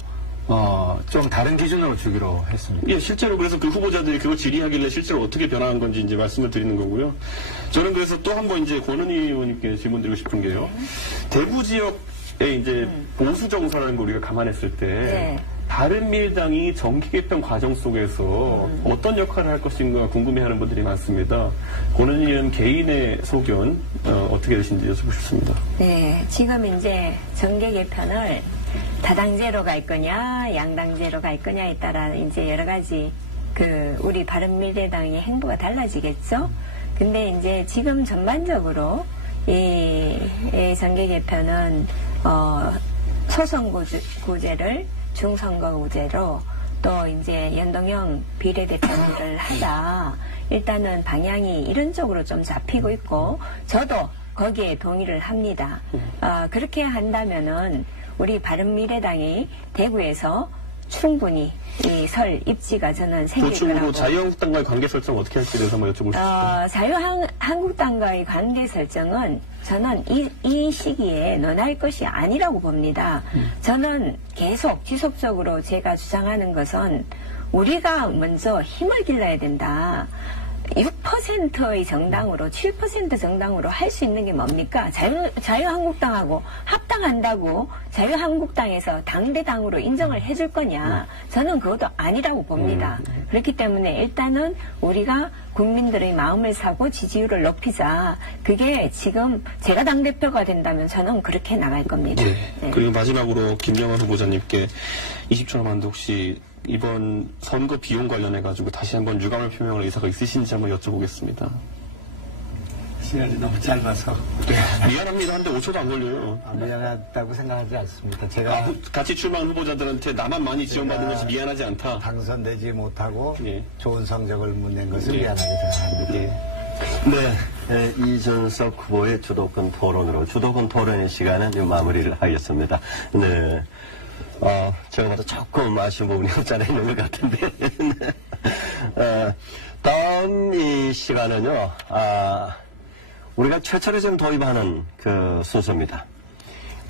좀 다른 기준으로 주기로 했습니다. 예, 실제로 그래서 그 후보자들이 그걸 질의하길래 실제로 어떻게 변화한 건지 이제 말씀을 드리는 거고요. 저는 그래서 또 한 번 이제 권은희 의원님께 질문드리고 싶은 게요. 대구 지역에 이제 보수 정서라는 걸 우리가 감안했을 때 바른미래당이 정기 개편 과정 속에서 어떤 역할을 할 것인가 궁금해하는 분들이 많습니다. 권은희 의원 개인의 소견 어떻게 되신지 여쭤보고 싶습니다. 네, 지금 이제 정계 개편을 다당제로 갈 거냐, 양당제로 갈 거냐에 따라 이제 여러 가지 우리 바른미래당의 행보가 달라지겠죠. 근데 이제 지금 전반적으로 이 정계 개편은 초선구제를 중선거구제로 또 이제 연동형 비례대표제를 하자. 일단은 방향이 이런 쪽으로 좀 잡히고 있고 저도 거기에 동의를 합니다. 그렇게 한다면은 우리 바른미래당이 대구에서 충분히 이 설 입지가 저는 생길 보충으로 거라고. 자유한국당과의 관계 설정 어떻게 할지에 대해서 한번 여쭤볼 수 있을까요? 자유한국당과의 관계 설정은 저는 이 시기에 논할 것이 아니라고 봅니다. 저는 계속 지속적으로 제가 주장하는 것은 우리가 먼저 힘을 길러야 된다. 6%의 정당으로 7% 정당으로 할 수 있는 게 뭡니까? 자유한국당하고 합당한다고 자유한국당에서 당대당으로 인정을 해줄 거냐? 저는 그것도 아니라고 봅니다. 그렇기 때문에 일단은 우리가 국민들의 마음을 사고 지지율을 높이자. 그게 지금 제가 당대표가 된다면 저는 그렇게 나갈 겁니다. 네. 그리고 마지막으로 김영환 후보자님께 20초 남았는데 혹시 이번 선거 비용 관련해가지고 다시 한번 유감을 표명할 의사가 있으신지 한번 여쭤보겠습니다. 시간이 너무 짧아서. 미안합니다. 한데 5초도 안 걸려요. 미안하다고 생각하지 않습니다. 제가 같이 출마한 후보자들한테 나만 많이 지원받는 것이 미안하지 않다. 당선되지 못하고 예. 좋은 성적을 못 낸 것을 예. 미안하게 생각합니다. 네, 이준석 후보의 주도권 토론의 시간은 마무리를 하겠습니다. 네. 제가 봐도 조금 아쉬운 부분이 없지 않아 있는 것 같은데. 다음 이 시간은요, 우리가 최초로 지금 도입하는 그 순서입니다.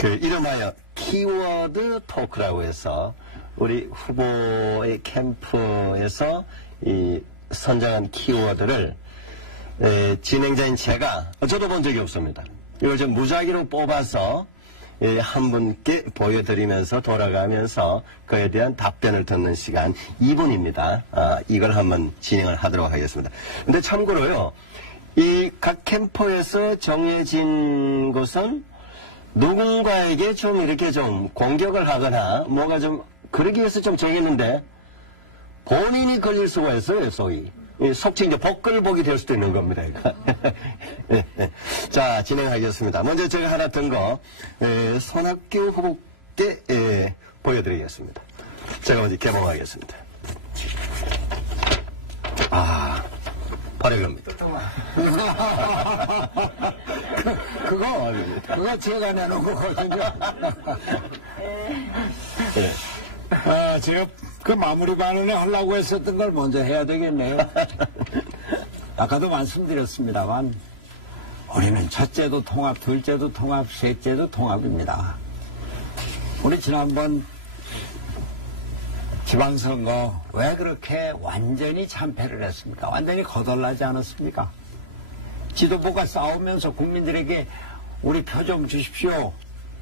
이름하여 키워드 토크라고 해서 우리 후보의 캠프에서 이 선정한 키워드를 진행자인 제가 저도 본 적이 없습니다. 이걸 좀 무작위로 뽑아서 한 분께 보여드리면서 돌아가면서 그에 대한 답변을 듣는 시간 2분입니다. 이걸 한번 진행을 하도록 하겠습니다. 근데 참고로요, 이 각 캠퍼에서 정해진 것은 누군가에게 좀 이렇게 좀 공격을 하거나 뭐가 좀 그러기 위해서 좀 정했는데 본인이 걸릴 수가 있어요, 소위. 속칭 이제 복글복이 될 수도 있는 겁니다. 자, 진행하겠습니다. 먼저 제가 하나 든 거, 손학규 후보께 보여드리겠습니다. 제가 먼저 개봉하겠습니다. 바로 이겁니다. 그거 제가 내놓은 거거든요. 네. 제가 그 마무리 발언을 하려고 했었던 걸 먼저 해야 되겠네요. 아까도 말씀드렸습니다만, 우리는 첫째도 통합, 둘째도 통합, 셋째도 통합입니다. 우리 지난번 지방선거 왜 그렇게 완전히 참패를 했습니까? 완전히 거덜나지 않았습니까? 지도부가 싸우면서 국민들에게 우리 표 좀 주십시오.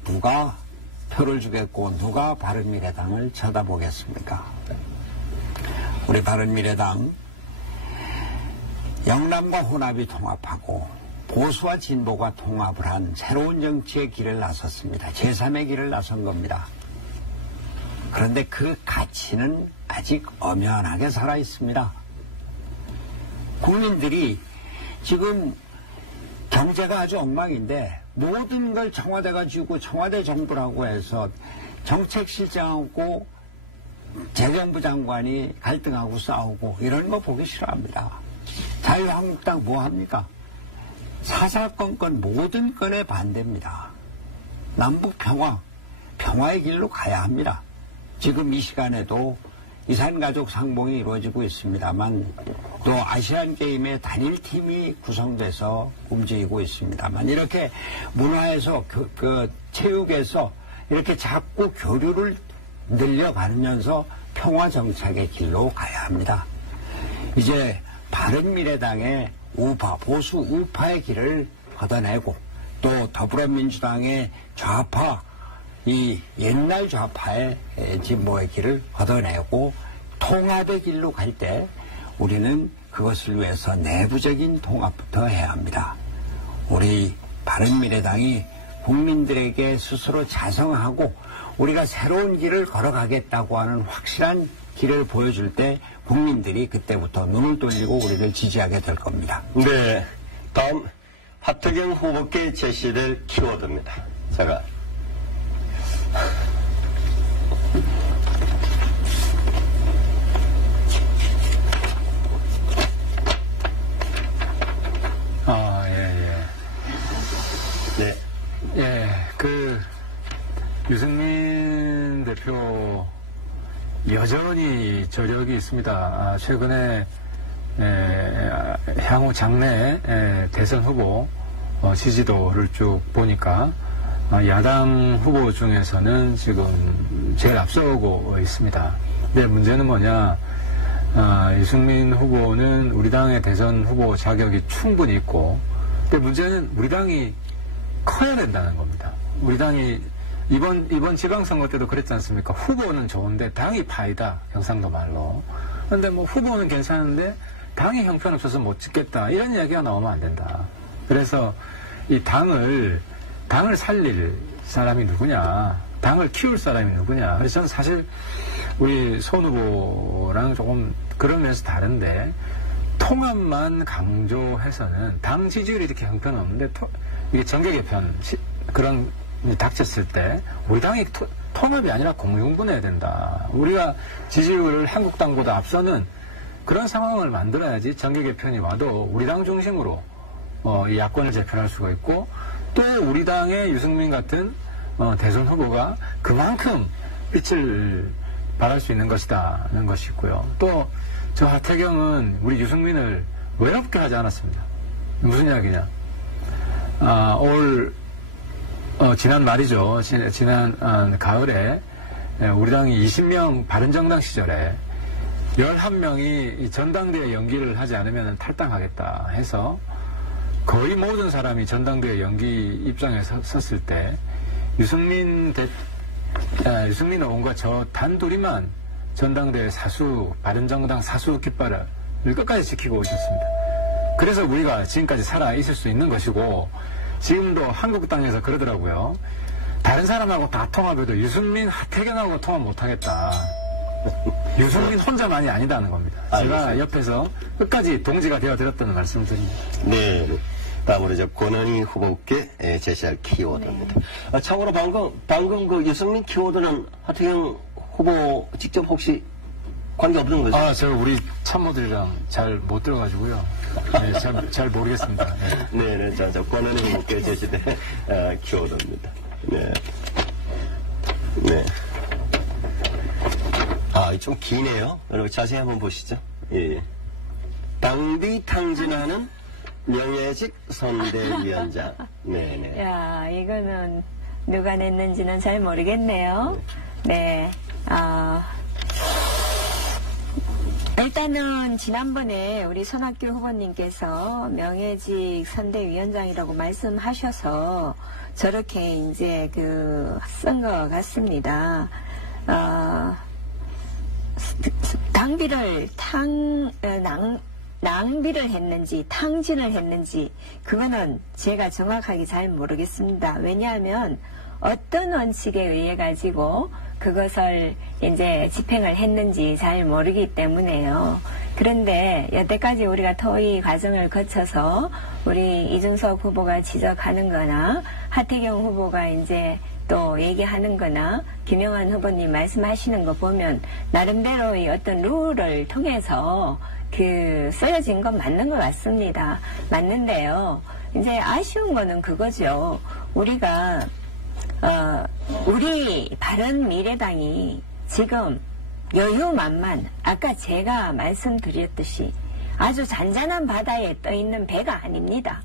누가 표를 주겠고 누가 바른미래당을 쳐다보겠습니까? 우리 바른미래당 영남과 호남이 통합하고 보수와 진보가 통합을 한 새로운 정치의 길을 나섰습니다. 제3의 길을 나선 겁니다. 그런데 그 가치는 아직 엄연하게 살아있습니다. 국민들이 지금 경제가 아주 엉망인데 모든 걸 청와대가 쥐고 청와대 정부라고 해서 정책실장하고 재정부 장관이 갈등하고 싸우고 이런 거 보기 싫어합니다. 자유한국당 뭐 합니까? 사사건건 모든 건에 반대입니다. 남북 평화의 길로 가야 합니다. 지금 이 시간에도 이산가족 상봉이 이루어지고 있습니다만 또 아시안게임의 단일팀이 구성돼서 움직이고 있습니다만 이렇게 문화에서 체육에서 이렇게 자꾸 교류를 늘려가면서 평화정착의 길로 가야 합니다. 이제 바른미래당의 우파, 보수 우파의 길을 걷어내고 또 더불어민주당의 좌파, 이 옛날 좌파의 진보의 길을 걷어내고 통합의 길로 갈 때 우리는 그것을 위해서 내부적인 통합부터 해야 합니다. 우리 바른미래당이 국민들에게 스스로 자성하고 우리가 새로운 길을 걸어가겠다고 하는 확실한 길을 보여줄 때 국민들이 그때부터 눈을 돌리고 우리를 지지하게 될 겁니다. 네, 다음 하태경 후보께 제시될 키워드입니다. 제가 네. 예, 유승민 대표 여전히 저력이 있습니다. 최근에 향후 장래 대선 후보 지지도를 쭉 보니까 야당 후보 중에서는 지금 제일 앞서고 있습니다. 근데 문제는 뭐냐, 유승민 후보는 우리 당의 대선 후보 자격이 충분히 있고, 근데 문제는 우리 당이 커야 된다는 겁니다. 우리 당이 이번 지방선거 때도 그랬지 않습니까? 후보는 좋은데 당이 파이다, 경상도 말로. 그런데 뭐 후보는 괜찮은데 당이 형편없어서 못 찍겠다, 이런 이야기가 나오면 안 된다. 그래서 이 당을 살릴 사람이 누구냐, 당을 키울 사람이 누구냐. 그래서 저는 사실 우리 손 후보랑 조금 그런 면에서 다른데, 통합만 강조해서는 당 지지율이 이렇게 형편없는데 이게 정계 개편 그런 닥쳤을 때 우리 당이 통합이 아니라 공룡분해야 된다. 우리가 지지율을 한국당보다 앞서는 그런 상황을 만들어야지 정계 개편이 와도 우리 당 중심으로 이 야권을 재편할 수가 있고, 또 우리 당의 유승민 같은 대선 후보가 그만큼 빛을 발할 수 있는 것이다는 것이 있고요. 또 저 하태경은 우리 유승민을 외롭게 하지 않았습니다. 무슨 이야기냐? 지난 말이죠. 지난 가을에 우리 당이 20명 바른정당 시절에 11명이 전당대회 연기를 하지 않으면 탈당하겠다 해서 거의 모든 사람이 전당대회 연기 입장에 섰을 때 유승민 의원과 저 단둘이만 전당대회 바른정당 사수 깃발을 끝까지 지키고 오셨습니다. 그래서 우리가 지금까지 살아 있을 수 있는 것이고, 지금도 한국당에서 그러더라고요. 다른 사람하고 다 통합해도 유승민, 하태경하고 통합 못하겠다. 유승민 혼자만이 아니다는 겁니다. 제가 옆에서 끝까지 동지가 되어드렸다는 말씀을 드립니다. 네. 다음으로 이제 권은희 후보께 제시할 키워드입니다. 참고로 방금 그 유승민 키워드는 하태경 후보 직접 혹시 관계 없는 거죠? 제가 우리 참모들이랑 잘 못 들어가지고요. 네, 잘 모르겠습니다. 네. 네. 자, 권은희 후보께 제시될 키워드입니다. 네. 네. 좀 기네요. 여러분 자세히 한번 보시죠. 예. 당비 탕진하는 명예직 선대위원장. 네네. 야, 이거는 누가 냈는지는 잘 모르겠네요. 네. 일단은 지난번에 우리 손학규 후보님께서 명예직 선대위원장이라고 말씀하셔서 저렇게 이제 쓴 것 같습니다. 당비를 낭비를 했는지 탕진을 했는지 그거는 제가 정확하게 잘 모르겠습니다. 왜냐하면 어떤 원칙에 의해 가지고 그것을 이제 집행을 했는지 잘 모르기 때문에요. 그런데 여태까지 우리가 토의 과정을 거쳐서 우리 이준석 후보가 지적하는 거나 하태경 후보가 이제 또 얘기하는 거나 김영환 후보님 말씀하시는 거 보면 나름대로의 어떤 룰을 통해서 써여진 건 맞는 것 같습니다. 맞는데요. 이제 아쉬운 거는 그거죠. 우리가 우리 바른미래당이 지금 여유만만 아까 제가 말씀드렸듯이 아주 잔잔한 바다에 떠있는 배가 아닙니다.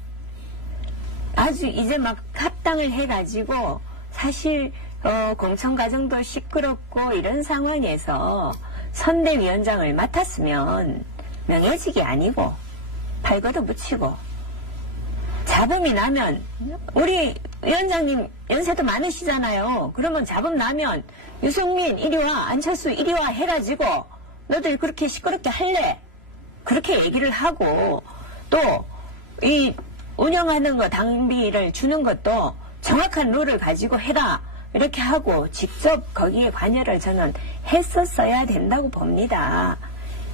아주 이제 막 합당을 해가지고 사실 공천 과정도 시끄럽고 이런 상황에서 선대위원장을 맡았으면 명예직이 아니고 팔거도 붙이고 잡음이 나면 우리 위원장님 연세도 많으시잖아요. 그러면 잡음 나면 유승민 이리와 안철수 이리와 해가지고 너들 그렇게 시끄럽게 할래? 그렇게 얘기를 하고 또 이 운영하는 거 당비를 주는 것도 정확한 룰을 가지고 해라. 이렇게 하고 직접 거기에 관여를 저는 했었어야 된다고 봅니다.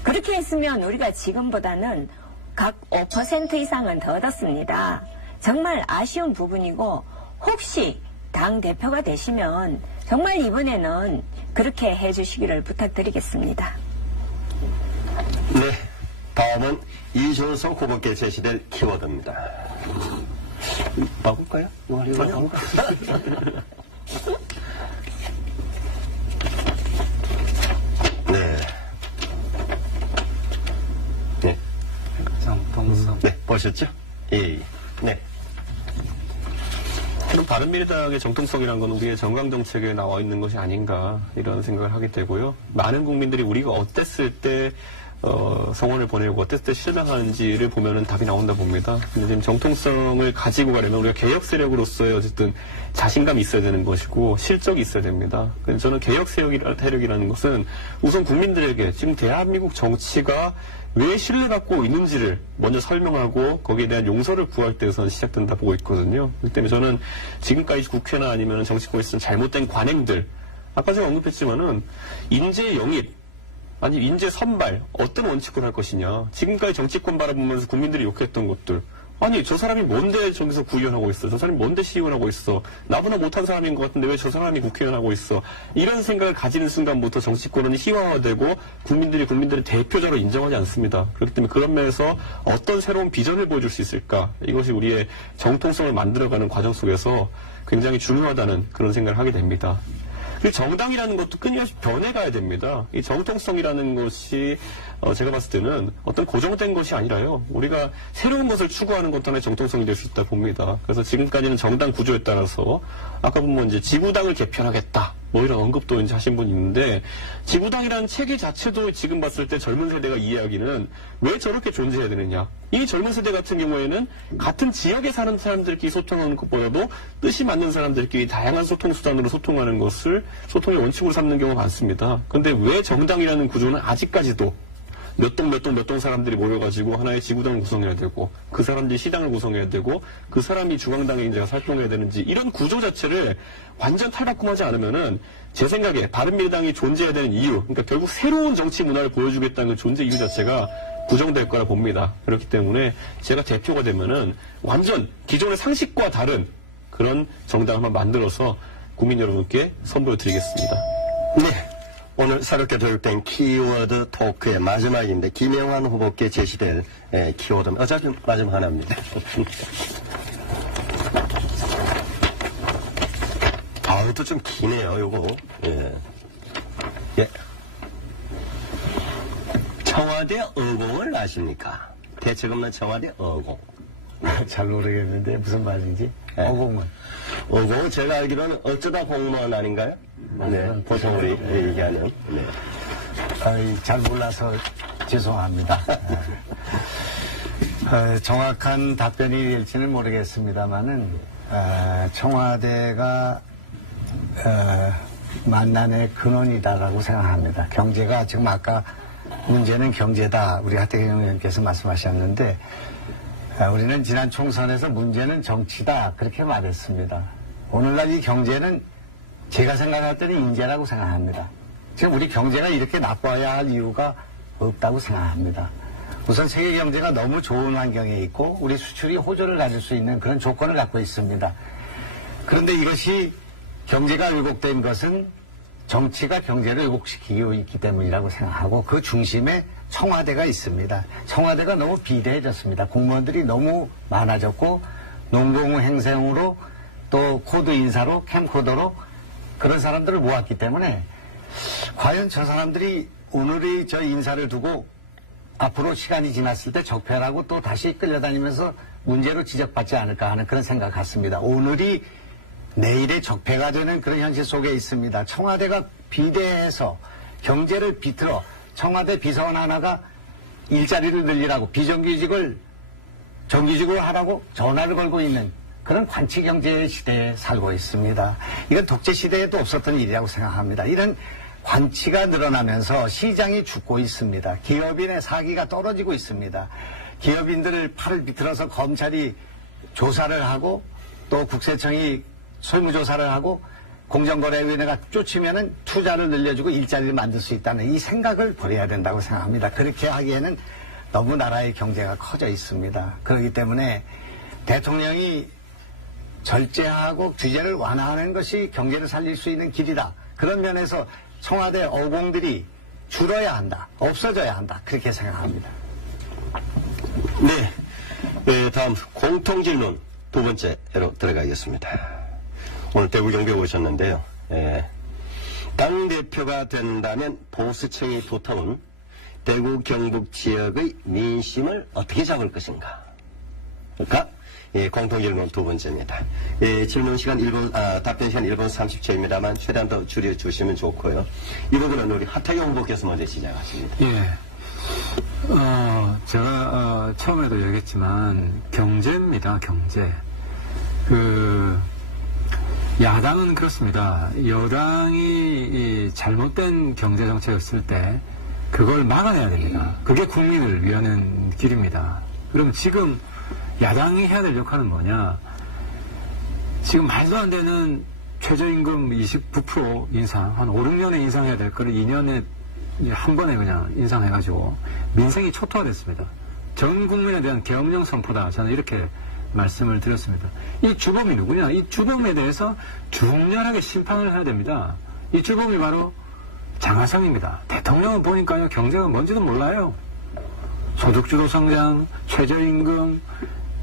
그렇게 했으면 우리가 지금보다는 각 5% 이상은 더 얻었습니다. 정말 아쉬운 부분이고 혹시 당대표가 되시면 정말 이번에는 그렇게 해주시기를 부탁드리겠습니다. 네, 다음은 이준석 후보께 제시될 키워드입니다. 바꿀까요? 바꿀까요? 보셨죠? 예. 네. 바른미래당의 정통성이라는 건 우리의 정강정책에 나와 있는 것이 아닌가 이런 생각을 하게 되고요. 많은 국민들이 우리가 어땠을 때 성원을 보내고 어땠을 때 실망하는지를 보면은 답이 나온다 봅니다. 근데 지금 정통성을 가지고 가려면 우리가 개혁 세력으로서의 어쨌든 자신감이 있어야 되는 것이고 실적이 있어야 됩니다. 그래서 저는 개혁 세력이라는 것은 우선 국민들에게 지금 대한민국 정치가 왜 신뢰받고 있는지를 먼저 설명하고 거기에 대한 용서를 구할 때에선 시작된다 보고 있거든요. 그렇기 때문에 저는 지금까지 국회나 아니면 정치권에서 잘못된 관행들, 아까 제가 언급했지만은 인재 영입, 아니 인재 선발, 어떤 원칙으로 할 것이냐. 지금까지 정치권 바라보면서 국민들이 욕했던 것들. 아니 저 사람이 뭔데 저기서 구의원하고 있어. 저 사람이 뭔데 시의원하고 있어. 나보다 못한 사람인 것 같은데 왜 저 사람이 국회의원하고 있어. 이런 생각을 가지는 순간부터 정치권은 희화화되고 국민들의 대표자로 인정하지 않습니다. 그렇기 때문에 그런 면에서 어떤 새로운 비전을 보여줄 수 있을까. 이것이 우리의 정통성을 만들어가는 과정 속에서 굉장히 중요하다는 그런 생각을 하게 됩니다. 그 정당이라는 것도 끊임없이 변해가야 됩니다. 이 정통성이라는 것이 제가 봤을 때는 어떤 고정된 것이 아니라요. 우리가 새로운 것을 추구하는 것도 하나의 정통성이 될 수 있다 봅니다. 그래서 지금까지는 정당 구조에 따라서 아까 보면 이제 지구당을 개편하겠다. 뭐 이런 언급도 이제 하신 분이 있는데 지구당이라는 체계 자체도 지금 봤을 때 젊은 세대가 이해하기는 왜 저렇게 존재해야 되느냐. 이 젊은 세대 같은 경우에는 같은 지역에 사는 사람들끼리 소통하는 것보다도 뜻이 맞는 사람들끼리 다양한 소통 수단으로 소통하는 것을 소통의 원칙으로 삼는 경우가 많습니다. 그런데 왜 정당이라는 구조는 아직까지도 몇 동 사람들이 모여가지고 하나의 지구당을 구성해야 되고 그 사람들이 시당을 구성해야 되고 그 사람이 중앙당의 인재가 활동해야 되는지 이런 구조 자체를 완전 탈바꿈하지 않으면은 제 생각에 바른미래당이 존재해야 되는 이유, 그러니까 결국 새로운 정치 문화를 보여주겠다는 그 존재 이유 자체가 부정될 거라 봅니다. 그렇기 때문에 제가 대표가 되면은 완전 기존의 상식과 다른 그런 정당을 한번 만들어서 국민 여러분께 선보여 드리겠습니다. 네. 오늘 새롭게 도입된 키워드 토크의 마지막인데 김영환 후보께 제시될 키워드는 어차피 마지막 하나입니다. 이것도 좀 기네요, 요거. 예. 청와대 어공을 아십니까? 대책 없는 청와대 어공. 잘 모르겠는데 무슨 말인지. 어공은? 어공은 제가 알기로는 어쩌다 공무원 아닌가요? 네, 보통 우리 얘기하는. 네. 잘 몰라서 죄송합니다. 정확한 답변이 될지는 모르겠습니다만은 청와대가 만난의 근원이다라고 생각합니다. 경제가 지금 아까 문제는 경제다 우리 하태경 의원께서 말씀하셨는데 우리는 지난 총선에서 문제는 정치다 그렇게 말했습니다. 오늘날 이 경제는 제가 생각할 때는 인재라고 생각합니다. 지금 우리 경제가 이렇게 나빠야 할 이유가 없다고 생각합니다. 우선 세계 경제가 너무 좋은 환경에 있고 우리 수출이 호조를 가질 수 있는 그런 조건을 갖고 있습니다. 그런데 이것이 경제가 왜곡된 것은 정치가 경제를 왜곡시키고 있기 때문이라고 생각하고 그 중심에 청와대가 있습니다. 청와대가 너무 비대해졌습니다. 공무원들이 너무 많아졌고 농공행생으로 또 코드 인사로 캠코더로 그런 사람들을 모았기 때문에 과연 저 사람들이 오늘의 저 인사를 두고 앞으로 시간이 지났을 때 적폐라고 또 다시 끌려다니면서 문제로 지적받지 않을까 하는 그런 생각 같습니다. 오늘이 내일의 적폐가 되는 그런 현실 속에 있습니다. 청와대가 비대해서 경제를 비틀어 청와대 비서원 하나가 일자리를 늘리라고 비정규직을 정규직으로 하라고 전화를 걸고 있는 그런 관치경제 시대에 살고 있습니다. 이건 독재 시대에도 없었던 일이라고 생각합니다. 이런 관치가 늘어나면서 시장이 죽고 있습니다. 기업인의 사기가 떨어지고 있습니다. 기업인들을 팔을 비틀어서 검찰이 조사를 하고 또 국세청이 설무조사를 하고 공정거래위원회가 쫓으면은 투자를 늘려주고 일자리를 만들 수 있다는 이 생각을 버려야 된다고 생각합니다. 그렇게 하기에는 너무 나라의 경제가 커져 있습니다. 그렇기 때문에 대통령이 절제하고 규제를 완화하는 것이 경제를 살릴 수 있는 길이다. 그런 면에서 청와대 어공들이 줄어야 한다. 없어져야 한다. 그렇게 생각합니다. 네, 다음 공통질문 두 번째로 들어가겠습니다. 오늘 대구 경북에 오셨는데요. 당대표가 된다면 보수층이 두터운 대구 경북 지역의 민심을 어떻게 잡을 것인가. 예, 공통 질문 두 번째입니다. 예, 질문 시간 답변 시간 1분 30초입니다만 최대한 더 줄여주시면 좋고요. 이 부분은 우리 하태경 후보께서 먼저 시작하십니다. 예. 제가 처음에도 얘기했지만 경제입니다. 경제. 야당은 그렇습니다. 여당이 잘못된 경제 정책을 쓸 때 그걸 막아내야 됩니다. 그게 국민을 위하는 길입니다. 그럼 지금 야당이 해야 될 역할은 뭐냐? 지금 말도 안 되는 최저임금 29% 인상, 한 5, 6년에 인상해야 될 거를 2년에 한 번에 그냥 인상해가지고 민생이 초토화됐습니다. 전 국민에 대한 계엄령 선포다. 저는 이렇게 말씀을 드렸습니다. 이 주범이 누구냐? 이 주범에 대해서 중렬하게 심판을 해야 됩니다. 이 주범이 바로 장하성입니다. 대통령은 보니까요, 경제가 뭔지도 몰라요. 소득주도 성장, 최저임금,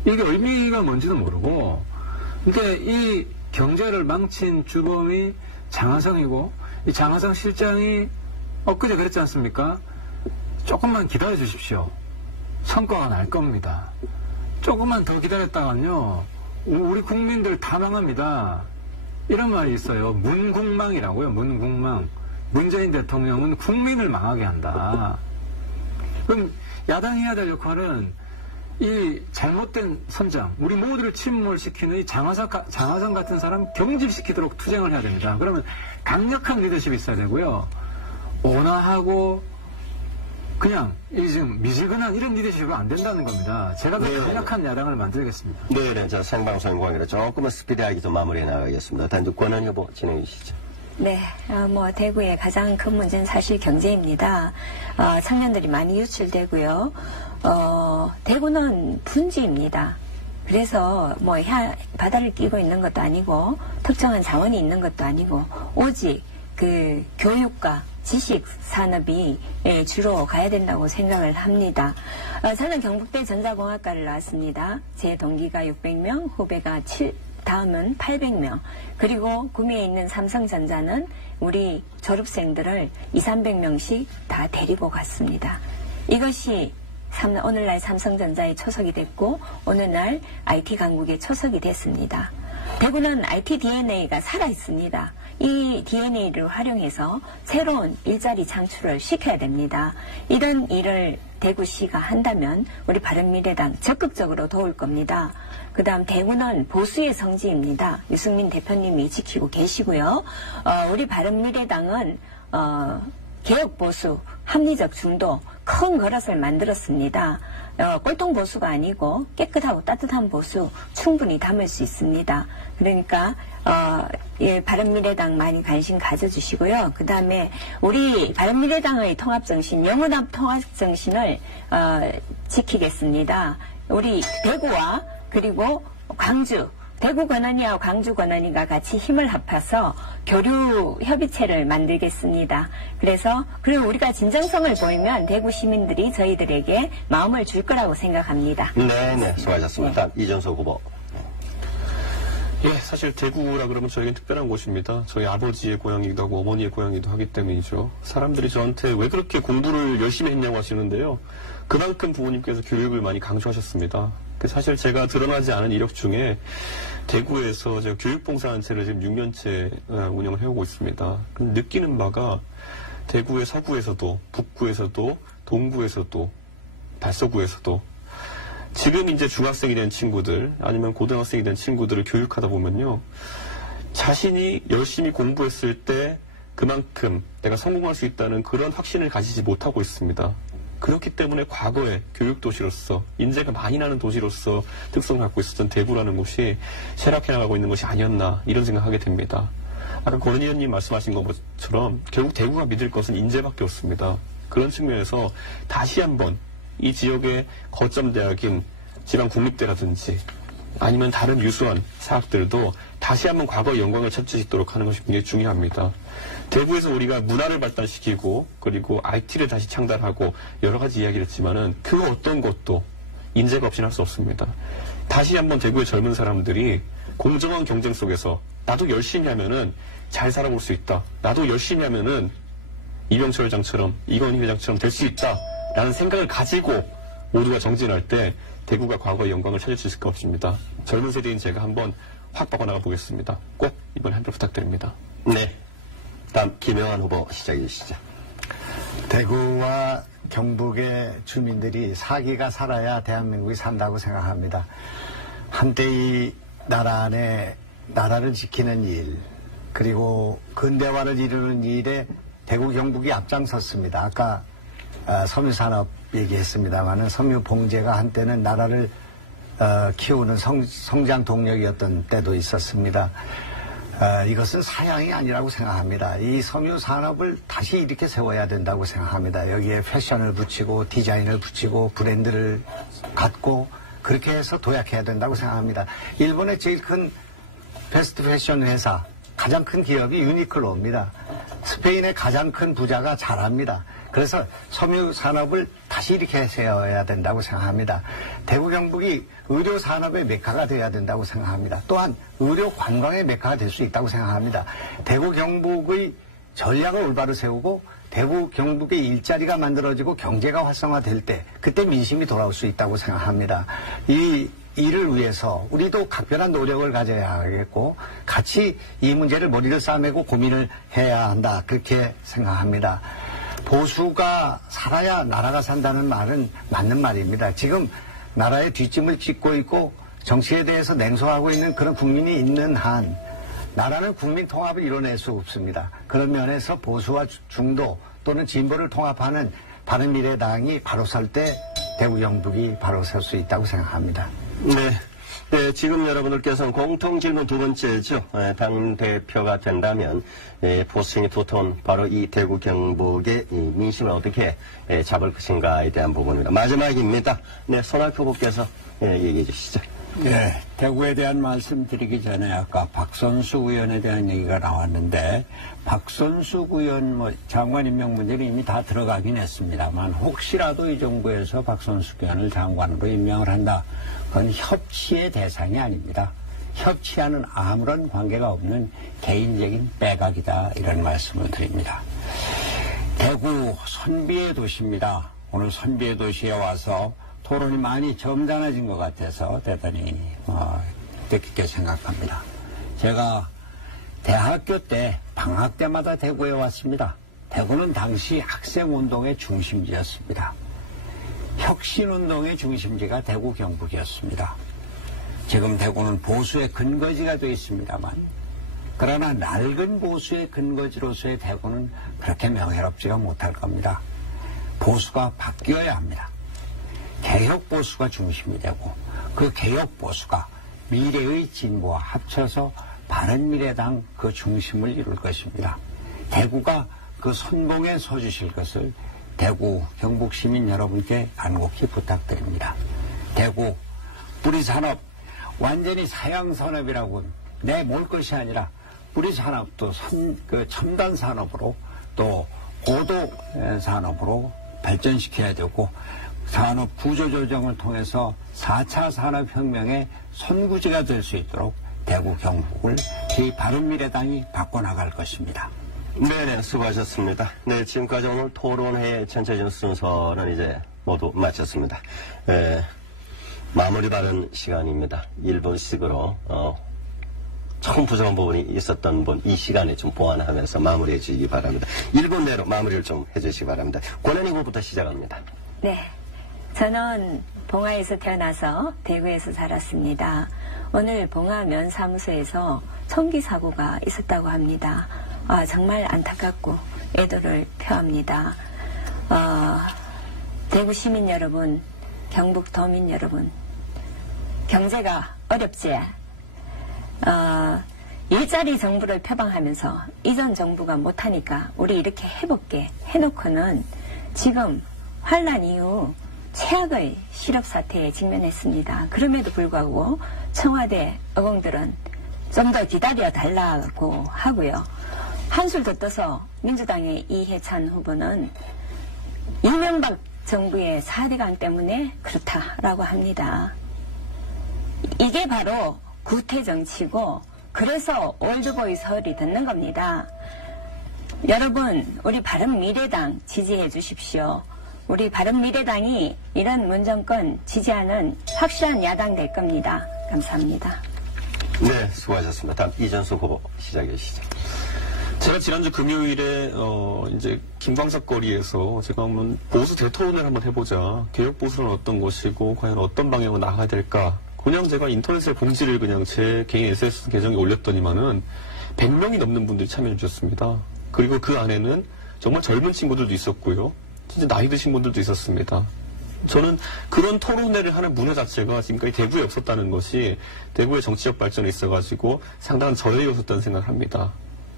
이게 의미가 뭔지도 모르고, 근데 이 경제를 망친 주범이 장하성이고, 이 장하성 실장이 엊그제 그랬지 않습니까? 조금만 기다려 주십시오. 성과가 날 겁니다. 조금만 더 기다렸다가는요, 우리 국민들 다 망합니다. 이런 말이 있어요. 문국망이라고요, 문국망. 문재인 대통령은 국민을 망하게 한다. 그럼 야당이 해야 될 역할은 이 잘못된 선장, 우리 모두를 침몰시키는 이 장하성 같은 사람 경질시키도록 투쟁을 해야 됩니다. 그러면 강력한 리더십이 있어야 되고요. 온화하고 그냥 지금 미지근한 이런 리더십은 안 된다는 겁니다. 제가 더 강력한 야당을 만들겠습니다. 네, 자 생방송 관계로 조금은 스피디하게 좀 마무리해 나가겠습니다. 단지 권한 여부 진행해 주시죠. 네, 대구의 가장 큰 문제는 사실 경제입니다. 청년들이 많이 유출되고요. 대구는 분지입니다. 그래서 바다를 끼고 있는 것도 아니고 특정한 자원이 있는 것도 아니고 오직 그 교육과 지식 산업이 주로 가야 된다고 생각을 합니다. 저는 경북대 전자공학과를 나왔습니다. 제 동기가 600명, 후배가 다음은 800명. 그리고 구미에 있는 삼성전자는 우리 졸업생들을 200~300명씩 다 데리고 갔습니다. 이것이 오늘날 삼성전자의 초석이 됐고 오늘날 IT 강국의 초석이 됐습니다. 대구는 IT DNA가 살아있습니다. 이 DNA를 활용해서 새로운 일자리 창출을 시켜야 됩니다. 이런 일을 대구시가 한다면 우리 바른미래당 적극적으로 도울 겁니다. 그 다음 대구는 보수의 성지입니다. 유승민 대표님이 지키고 계시고요. 우리 바른미래당은 개혁보수, 합리적 중도, 큰 그릇을 만들었습니다. 꼴통 보수가 아니고 깨끗하고 따뜻한 보수 충분히 담을 수 있습니다. 그러니까 바른미래당 많이 관심 가져주시고요. 그 다음에 우리 바른미래당의 통합정신, 영원합 통합정신을 지키겠습니다. 우리 대구와 그리고 광주, 대구 권한위와 광주 권한위가 같이 힘을 합해서 교류 협의체를 만들겠습니다. 그리고 우리가 진정성을 보이면 대구 시민들이 저희들에게 마음을 줄 거라고 생각합니다. 네, 수고하셨습니다. 이준석 후보. 예, 사실 대구라 그러면 저에겐 특별한 곳입니다. 저희 아버지의 고향이기도 하고 어머니의 고향이기도 하기 때문이죠. 사람들이 저한테 왜 그렇게 공부를 열심히 했냐고 하시는데요. 그만큼 부모님께서 교육을 많이 강조하셨습니다. 사실 제가 드러나지 않은 이력 중에 대구에서 제가 교육봉사단체를 지금 6년째 운영을 해오고 있습니다. 느끼는 바가 대구의 서구에서도 북구에서도 동구에서도 달서구에서도 지금 이제 중학생이 된 친구들 아니면 고등학생이 된 친구들을 교육하다 보면요. 자신이 열심히 공부했을 때 그만큼 내가 성공할 수 있다는 그런 확신을 가지지 못하고 있습니다. 그렇기 때문에 과거에 교육도시로서 인재가 많이 나는 도시로서 특성을 갖고 있었던 대구라는 곳이 쇠락해 나가고 있는 것이 아니었나 이런 생각하게 됩니다. 아까 권 의원님 말씀하신 것처럼 결국 대구가 믿을 것은 인재밖에 없습니다. 그런 측면에서 다시 한번 이 지역의 거점 대학인 지방국립대라든지 아니면 다른 유수한 사학들도 다시 한번 과거의 영광을 찾을 수 있도록 하는 것이 굉장히 중요합니다. 대구에서 우리가 문화를 발달시키고 그리고 IT를 다시 창달하고 여러 가지 이야기를 했지만은 그 어떤 것도 인재가 없이는 할 수 없습니다. 다시 한번 대구의 젊은 사람들이 공정한 경쟁 속에서 나도 열심히 하면은 잘 살아볼 수 있다. 나도 열심히 하면은 이병철 회장처럼 이건희 회장처럼 될 수 있다라는 생각을 가지고 모두가 정진할 때 대구가 과거의 영광을 찾을 수 있을까 없습니다. 젊은 세대인 제가 한번 확 바꿔나가 보겠습니다. 꼭 이번에 한 표 부탁드립니다. 네. 다음 김영환 후보 시작해 주시죠. 대구와 경북의 주민들이 사기가 살아야 대한민국이 산다고 생각합니다. 한때 이 나라 안에 나라를 지키는 일, 그리고 근대화를 이루는 일에 대구 경북이 앞장섰습니다. 아까 섬유산업 얘기했습니다마는 섬유봉제가 한때는 나라를 키우는 성장 동력이었던 때도 있었습니다. 이것은 사양이 아니라고 생각합니다. 이 섬유산업을 다시 이렇게 세워야 된다고 생각합니다. 여기에 패션을 붙이고 디자인을 붙이고 브랜드를 갖고 그렇게 해서 도약해야 된다고 생각합니다. 일본의 제일 큰 패스트 패션 회사, 가장 큰 기업이 유니클로입니다. 스페인의 가장 큰 부자가 잘합니다. 그래서 섬유산업을 다시 이렇게 세워야 된다고 생각합니다. 대구 경북이 의료산업의 메카가 되어야 된다고 생각합니다. 또한 의료관광의 메카가 될 수 있다고 생각합니다. 대구 경북의 전략을 올바로 세우고 대구 경북의 일자리가 만들어지고 경제가 활성화될 때 그때 민심이 돌아올 수 있다고 생각합니다. 이 일을 위해서 우리도 각별한 노력을 가져야 하겠고 같이 이 문제를 머리를 싸매고 고민을 해야 한다, 그렇게 생각합니다. 보수가 살아야 나라가 산다는 말은 맞는 말입니다. 지금 나라의 뒷짐을 짓고 있고 정치에 대해서 냉소하고 있는 그런 국민이 있는 한 나라는 국민 통합을 이뤄낼 수 없습니다. 그런 면에서 보수와 중도 또는 진보를 통합하는 바른미래당이 바로 설 때 대구 경북이 바로 설 수 있다고 생각합니다. 네. 네, 지금 여러분들께서는 공통질문 두 번째죠. 당대표가 된다면 보수층이 두터운 바로 이 대구 경북의 이 민심을 어떻게 잡을 것인가에 대한 부분입니다. 마지막입니다. 네, 손학규 후보께서 얘기해 주시죠. 네, 대구에 대한 말씀 드리기 전에 아까 박선수 의원에 대한 얘기가 나왔는데 박선수 의원 장관 임명 문제는 이미 다 들어가긴 했습니다만 혹시라도 이 정부에서 박선수 의원을 장관으로 임명을 한다. 그건 협치의 대상이 아닙니다. 협치와는 아무런 관계가 없는 개인적인 빼각이다, 이런 말씀을 드립니다. 대구 선비의 도시입니다. 오늘 선비의 도시에 와서 토론이 많이 점잖아진 것 같아서 대단히 뜻깊게 생각합니다. 제가 대학교 때 방학 때마다 대구에 왔습니다. 대구는 당시 학생운동의 중심지였습니다. 혁신운동의 중심지가 대구 경북이었습니다. 지금 대구는 보수의 근거지가 되어 있습니다만 그러나 낡은 보수의 근거지로서의 대구는 그렇게 명예롭지가 못할 겁니다. 보수가 바뀌어야 합니다. 개혁보수가 중심이 되고 그 개혁보수가 미래의 진보와 합쳐서 바른미래당 그 중심을 이룰 것입니다. 대구가 그 선봉에 서주실 것을 대구 경북 시민 여러분께 간곡히 부탁드립니다. 대구 뿌리산업 완전히 사양산업이라고 내몰 것이 아니라 뿌리산업도 첨단 산업으로 또 고도 산업으로 발전시켜야 되고 산업 구조조정을 통해서 4차 산업혁명의 선구지가 될 수 있도록 대구 경북을 이 바른미래당이 바꿔나갈 것입니다. 네네, 수고하셨습니다. 네, 지금까지 오늘 토론회의 전체적인 순서는 이제 모두 마쳤습니다. 마무리 바른 시간입니다. 1분씩으로 조금 부족한 부분이 있었던 분 이 시간에 좀 보완하면서 마무리해 주시기 바랍니다. 1분 내로 마무리를 좀 해주시기 바랍니다. 권은희 후보부터 시작합니다. 네, 저는 봉화에서 태어나서 대구에서 자랐습니다. 오늘 봉화 면사무소에서 총기 사고가 있었다고 합니다. 정말 안타깝고 애도를 표합니다. 대구 시민 여러분, 경북 도민 여러분, 경제가 어렵지? 일자리 정부를 표방하면서 이전 정부가 못하니까 우리 이렇게 해볼게 해놓고는 지금 환란 이후 최악의 실업사태에 직면했습니다. 그럼에도 불구하고 청와대 의원들은 좀 더 기다려 달라고 하고요. 한술 더 떠서 민주당의 이해찬 후보는 이명박 정부의 4대강 때문에 그렇다라고 합니다. 이게 바로 구태정치고 그래서 올드보이 서울이 듣는 겁니다. 여러분, 우리 바른미래당 지지해 주십시오. 우리 바른미래당이 이런 문정권 지지하는 확실한 야당 될 겁니다. 감사합니다. 네, 수고하셨습니다. 다음 이전수 후보 시작해 주시죠. 제가 지난주 금요일에 이제 김광석 거리에서 제가 한번 보수 대토론을 한번 해보자. 개혁 보수는 어떤 것이고 과연 어떤 방향으로 나가야 될까. 그냥 제가 인터넷에 공지를 그냥 제 개인 SNS 계정에 올렸더니만은 100명이 넘는 분들이 참여해 주셨습니다. 그리고 그 안에는 정말 젊은 친구들도 있었고요. 진짜 나이 드신 분들도 있었습니다. 저는 그런 토론회를 하는 문화 자체가 지금까지 대구에 없었다는 것이 대구의 정치적 발전에 있어가지고 상당한 저해가 있었다는 생각을 합니다.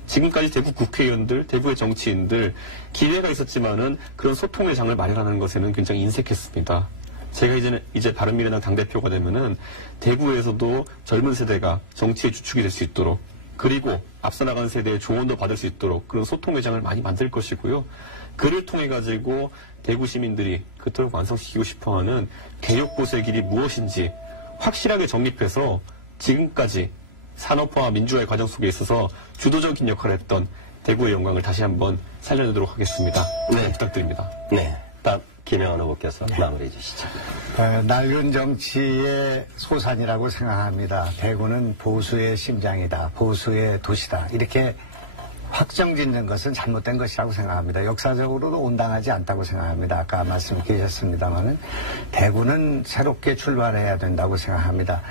지금까지 대구 국회의원들, 대구의 정치인들 기회가 있었지만은 그런 소통의 장을 마련하는 것에는 굉장히 인색했습니다. 제가 이제 바른미래당 당대표가 되면은 대구에서도 젊은 세대가 정치의 주축이 될 수 있도록 그리고 앞서 나간 세대의 조언도 받을 수 있도록 그런 소통의 장을 많이 만들 것이고요. 그를 통해 가지고 대구 시민들이 그토록 완성시키고 싶어하는 개혁 보수의 길이 무엇인지 확실하게 정립해서 지금까지 산업화와 민주화의 과정 속에 있어서 주도적인 역할을 했던 대구의 영광을 다시 한번 살려내도록 하겠습니다. 네, 부탁드립니다. 네, 다음 김영환 후보께서 마무리해 주시죠. 낡은 정치의 소산이라고 생각합니다. 대구는 보수의 심장이다. 보수의 도시다. 이렇게 확정짓는 것은 잘못된 것이라고 생각합니다. 역사적으로도 온당하지 않다고 생각합니다. 아까 말씀 주셨습니다마는 대구는 새롭게 출발해야 된다고 생각합니다.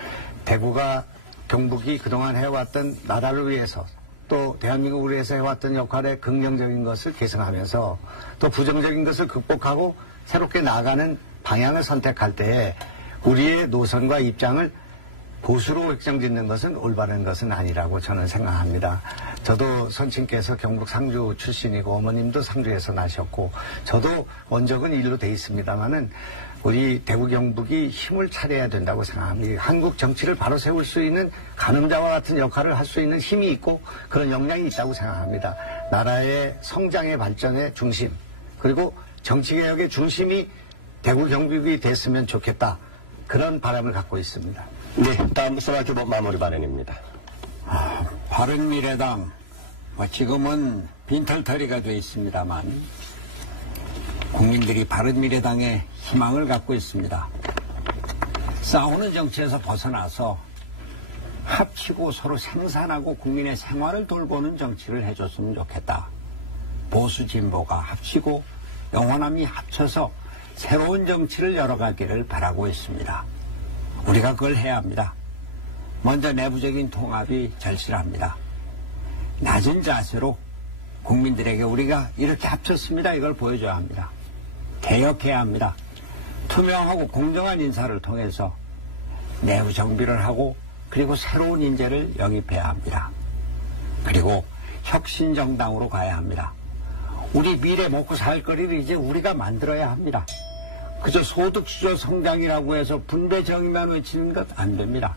대구가 경북이 그동안 해왔던 나라를 위해서 또 대한민국을 위해서 해왔던 역할의 긍정적인 것을 계승하면서 또 부정적인 것을 극복하고 새롭게 나아가는 방향을 선택할 때에 우리의 노선과 입장을 보수로 확정짓는 것은 올바른 것은 아니라고 저는 생각합니다. 저도 선친께서 경북 상주 출신이고 어머님도 상주에서 나셨고 저도 원적은 일로 돼 있습니다만은 우리 대구 경북이 힘을 차려야 된다고 생각합니다. 한국 정치를 바로 세울 수 있는 가늠자와 같은 역할을 할 수 있는 힘이 있고 그런 역량이 있다고 생각합니다. 나라의 성장의 발전의 중심 그리고 정치개혁의 중심이 대구 경북이 됐으면 좋겠다. 그런 바람을 갖고 있습니다. 네, 다음 소학 후보 마무리 발언입니다. 바른미래당 지금은 빈털터리가 되어 있습니다만 국민들이 바른미래당에 희망을 갖고 있습니다. 싸우는 정치에서 벗어나서 합치고 서로 생산하고 국민의 생활을 돌보는 정치를 해줬으면 좋겠다. 보수 진보가 합치고 영원함이 합쳐서 새로운 정치를 열어가기를 바라고 있습니다. 우리가 그걸 해야 합니다. 먼저 내부적인 통합이 절실합니다. 낮은 자세로 국민들에게 우리가 이렇게 합쳤습니다. 이걸 보여줘야 합니다. 개혁해야 합니다. 투명하고 공정한 인사를 통해서 내부 정비를 하고 그리고 새로운 인재를 영입해야 합니다. 그리고 혁신정당으로 가야 합니다. 우리 미래 먹고 살 거리를 이제 우리가 만들어야 합니다. 그저 소득주도 성장이라고 해서 분배 정의만 외치는 것 안 됩니다.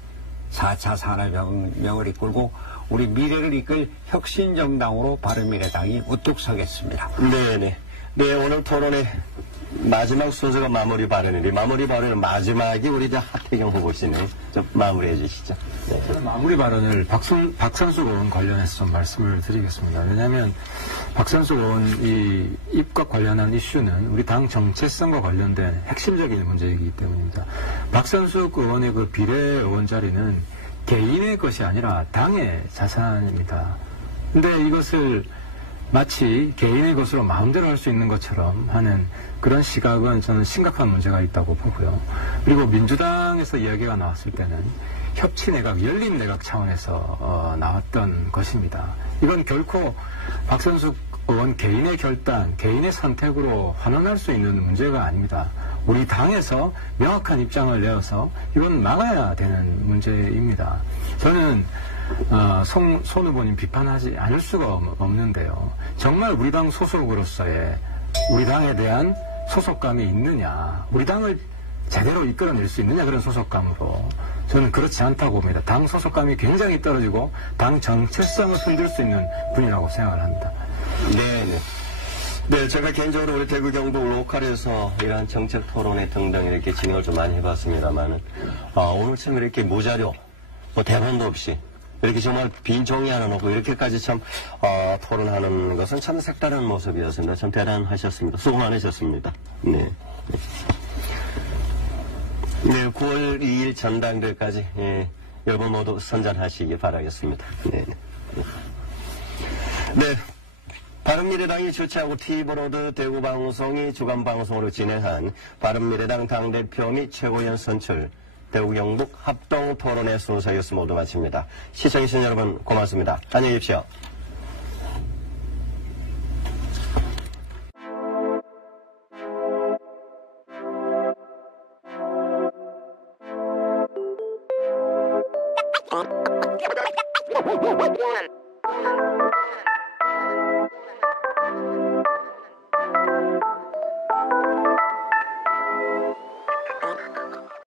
4차 산업혁명을 이끌고 우리 미래를 이끌 혁신정당으로 바른미래당이 우뚝 서겠습니다. 네네. 네, 오늘 토론의 마지막 순서가 마무리 발언인데 마무리 발언은 마지막이 우리 하태경 후보시네요. 좀 마무리해 주시죠. 네. 저는 마무리 발언을 박선숙 의원 관련해서 좀 말씀을 드리겠습니다. 왜냐하면 박선숙 의원 이 입과 관련한 이슈는 우리 당 정체성과 관련된 핵심적인 문제이기 때문입니다. 박선숙 의원의 그 비례의원 자리는 개인의 것이 아니라 당의 자산입니다. 근데 이것을 마치 개인의 것으로 마음대로 할 수 있는 것처럼 하는 그런 시각은 저는 심각한 문제가 있다고 보고요. 그리고 민주당에서 이야기가 나왔을 때는 협치내각, 열린내각 차원에서 나왔던 것입니다. 이건 결코 박선숙 의원 개인의 결단, 개인의 선택으로 환원할 수 있는 문제가 아닙니다. 우리 당에서 명확한 입장을 내어서 이건 막아야 되는 문제입니다. 저는 손 후보님 비판하지 않을 수가 없는데요. 정말 우리 당 소속으로서의 우리 당에 대한 소속감이 있느냐, 우리 당을 제대로 이끌어낼 수 있느냐, 그런 소속감으로 저는 그렇지 않다고 봅니다. 당 소속감이 굉장히 떨어지고 당 정체성을 흔들 수 있는 분이라고 생각을 합니다. 네네. 네, 제가 개인적으로 우리 대구 경북 로컬에서 이러한 정책 토론회 등등 이렇게 진행을 좀 많이 해봤습니다만은 오늘처럼 이렇게 무자료, 대본도 없이 이렇게 정말 빈 종이 하나 놓고 이렇게까지 참 토론하는 것은 참 색다른 모습이었습니다. 참 대단하셨습니다. 수고 많으셨습니다. 네. 네, 9월 2일 전당대회까지 여러분 모두 선전하시기 바라겠습니다. 네. 네. 바른미래당이 주최하고 TV로드 대구방송이 주간방송으로 진행한 바른미래당 당대표 및 최고위원 선출 대구 경북 합동토론회 순서였음 모두 마칩니다. 시청해주신 여러분 고맙습니다. 안녕히 계십시오. One.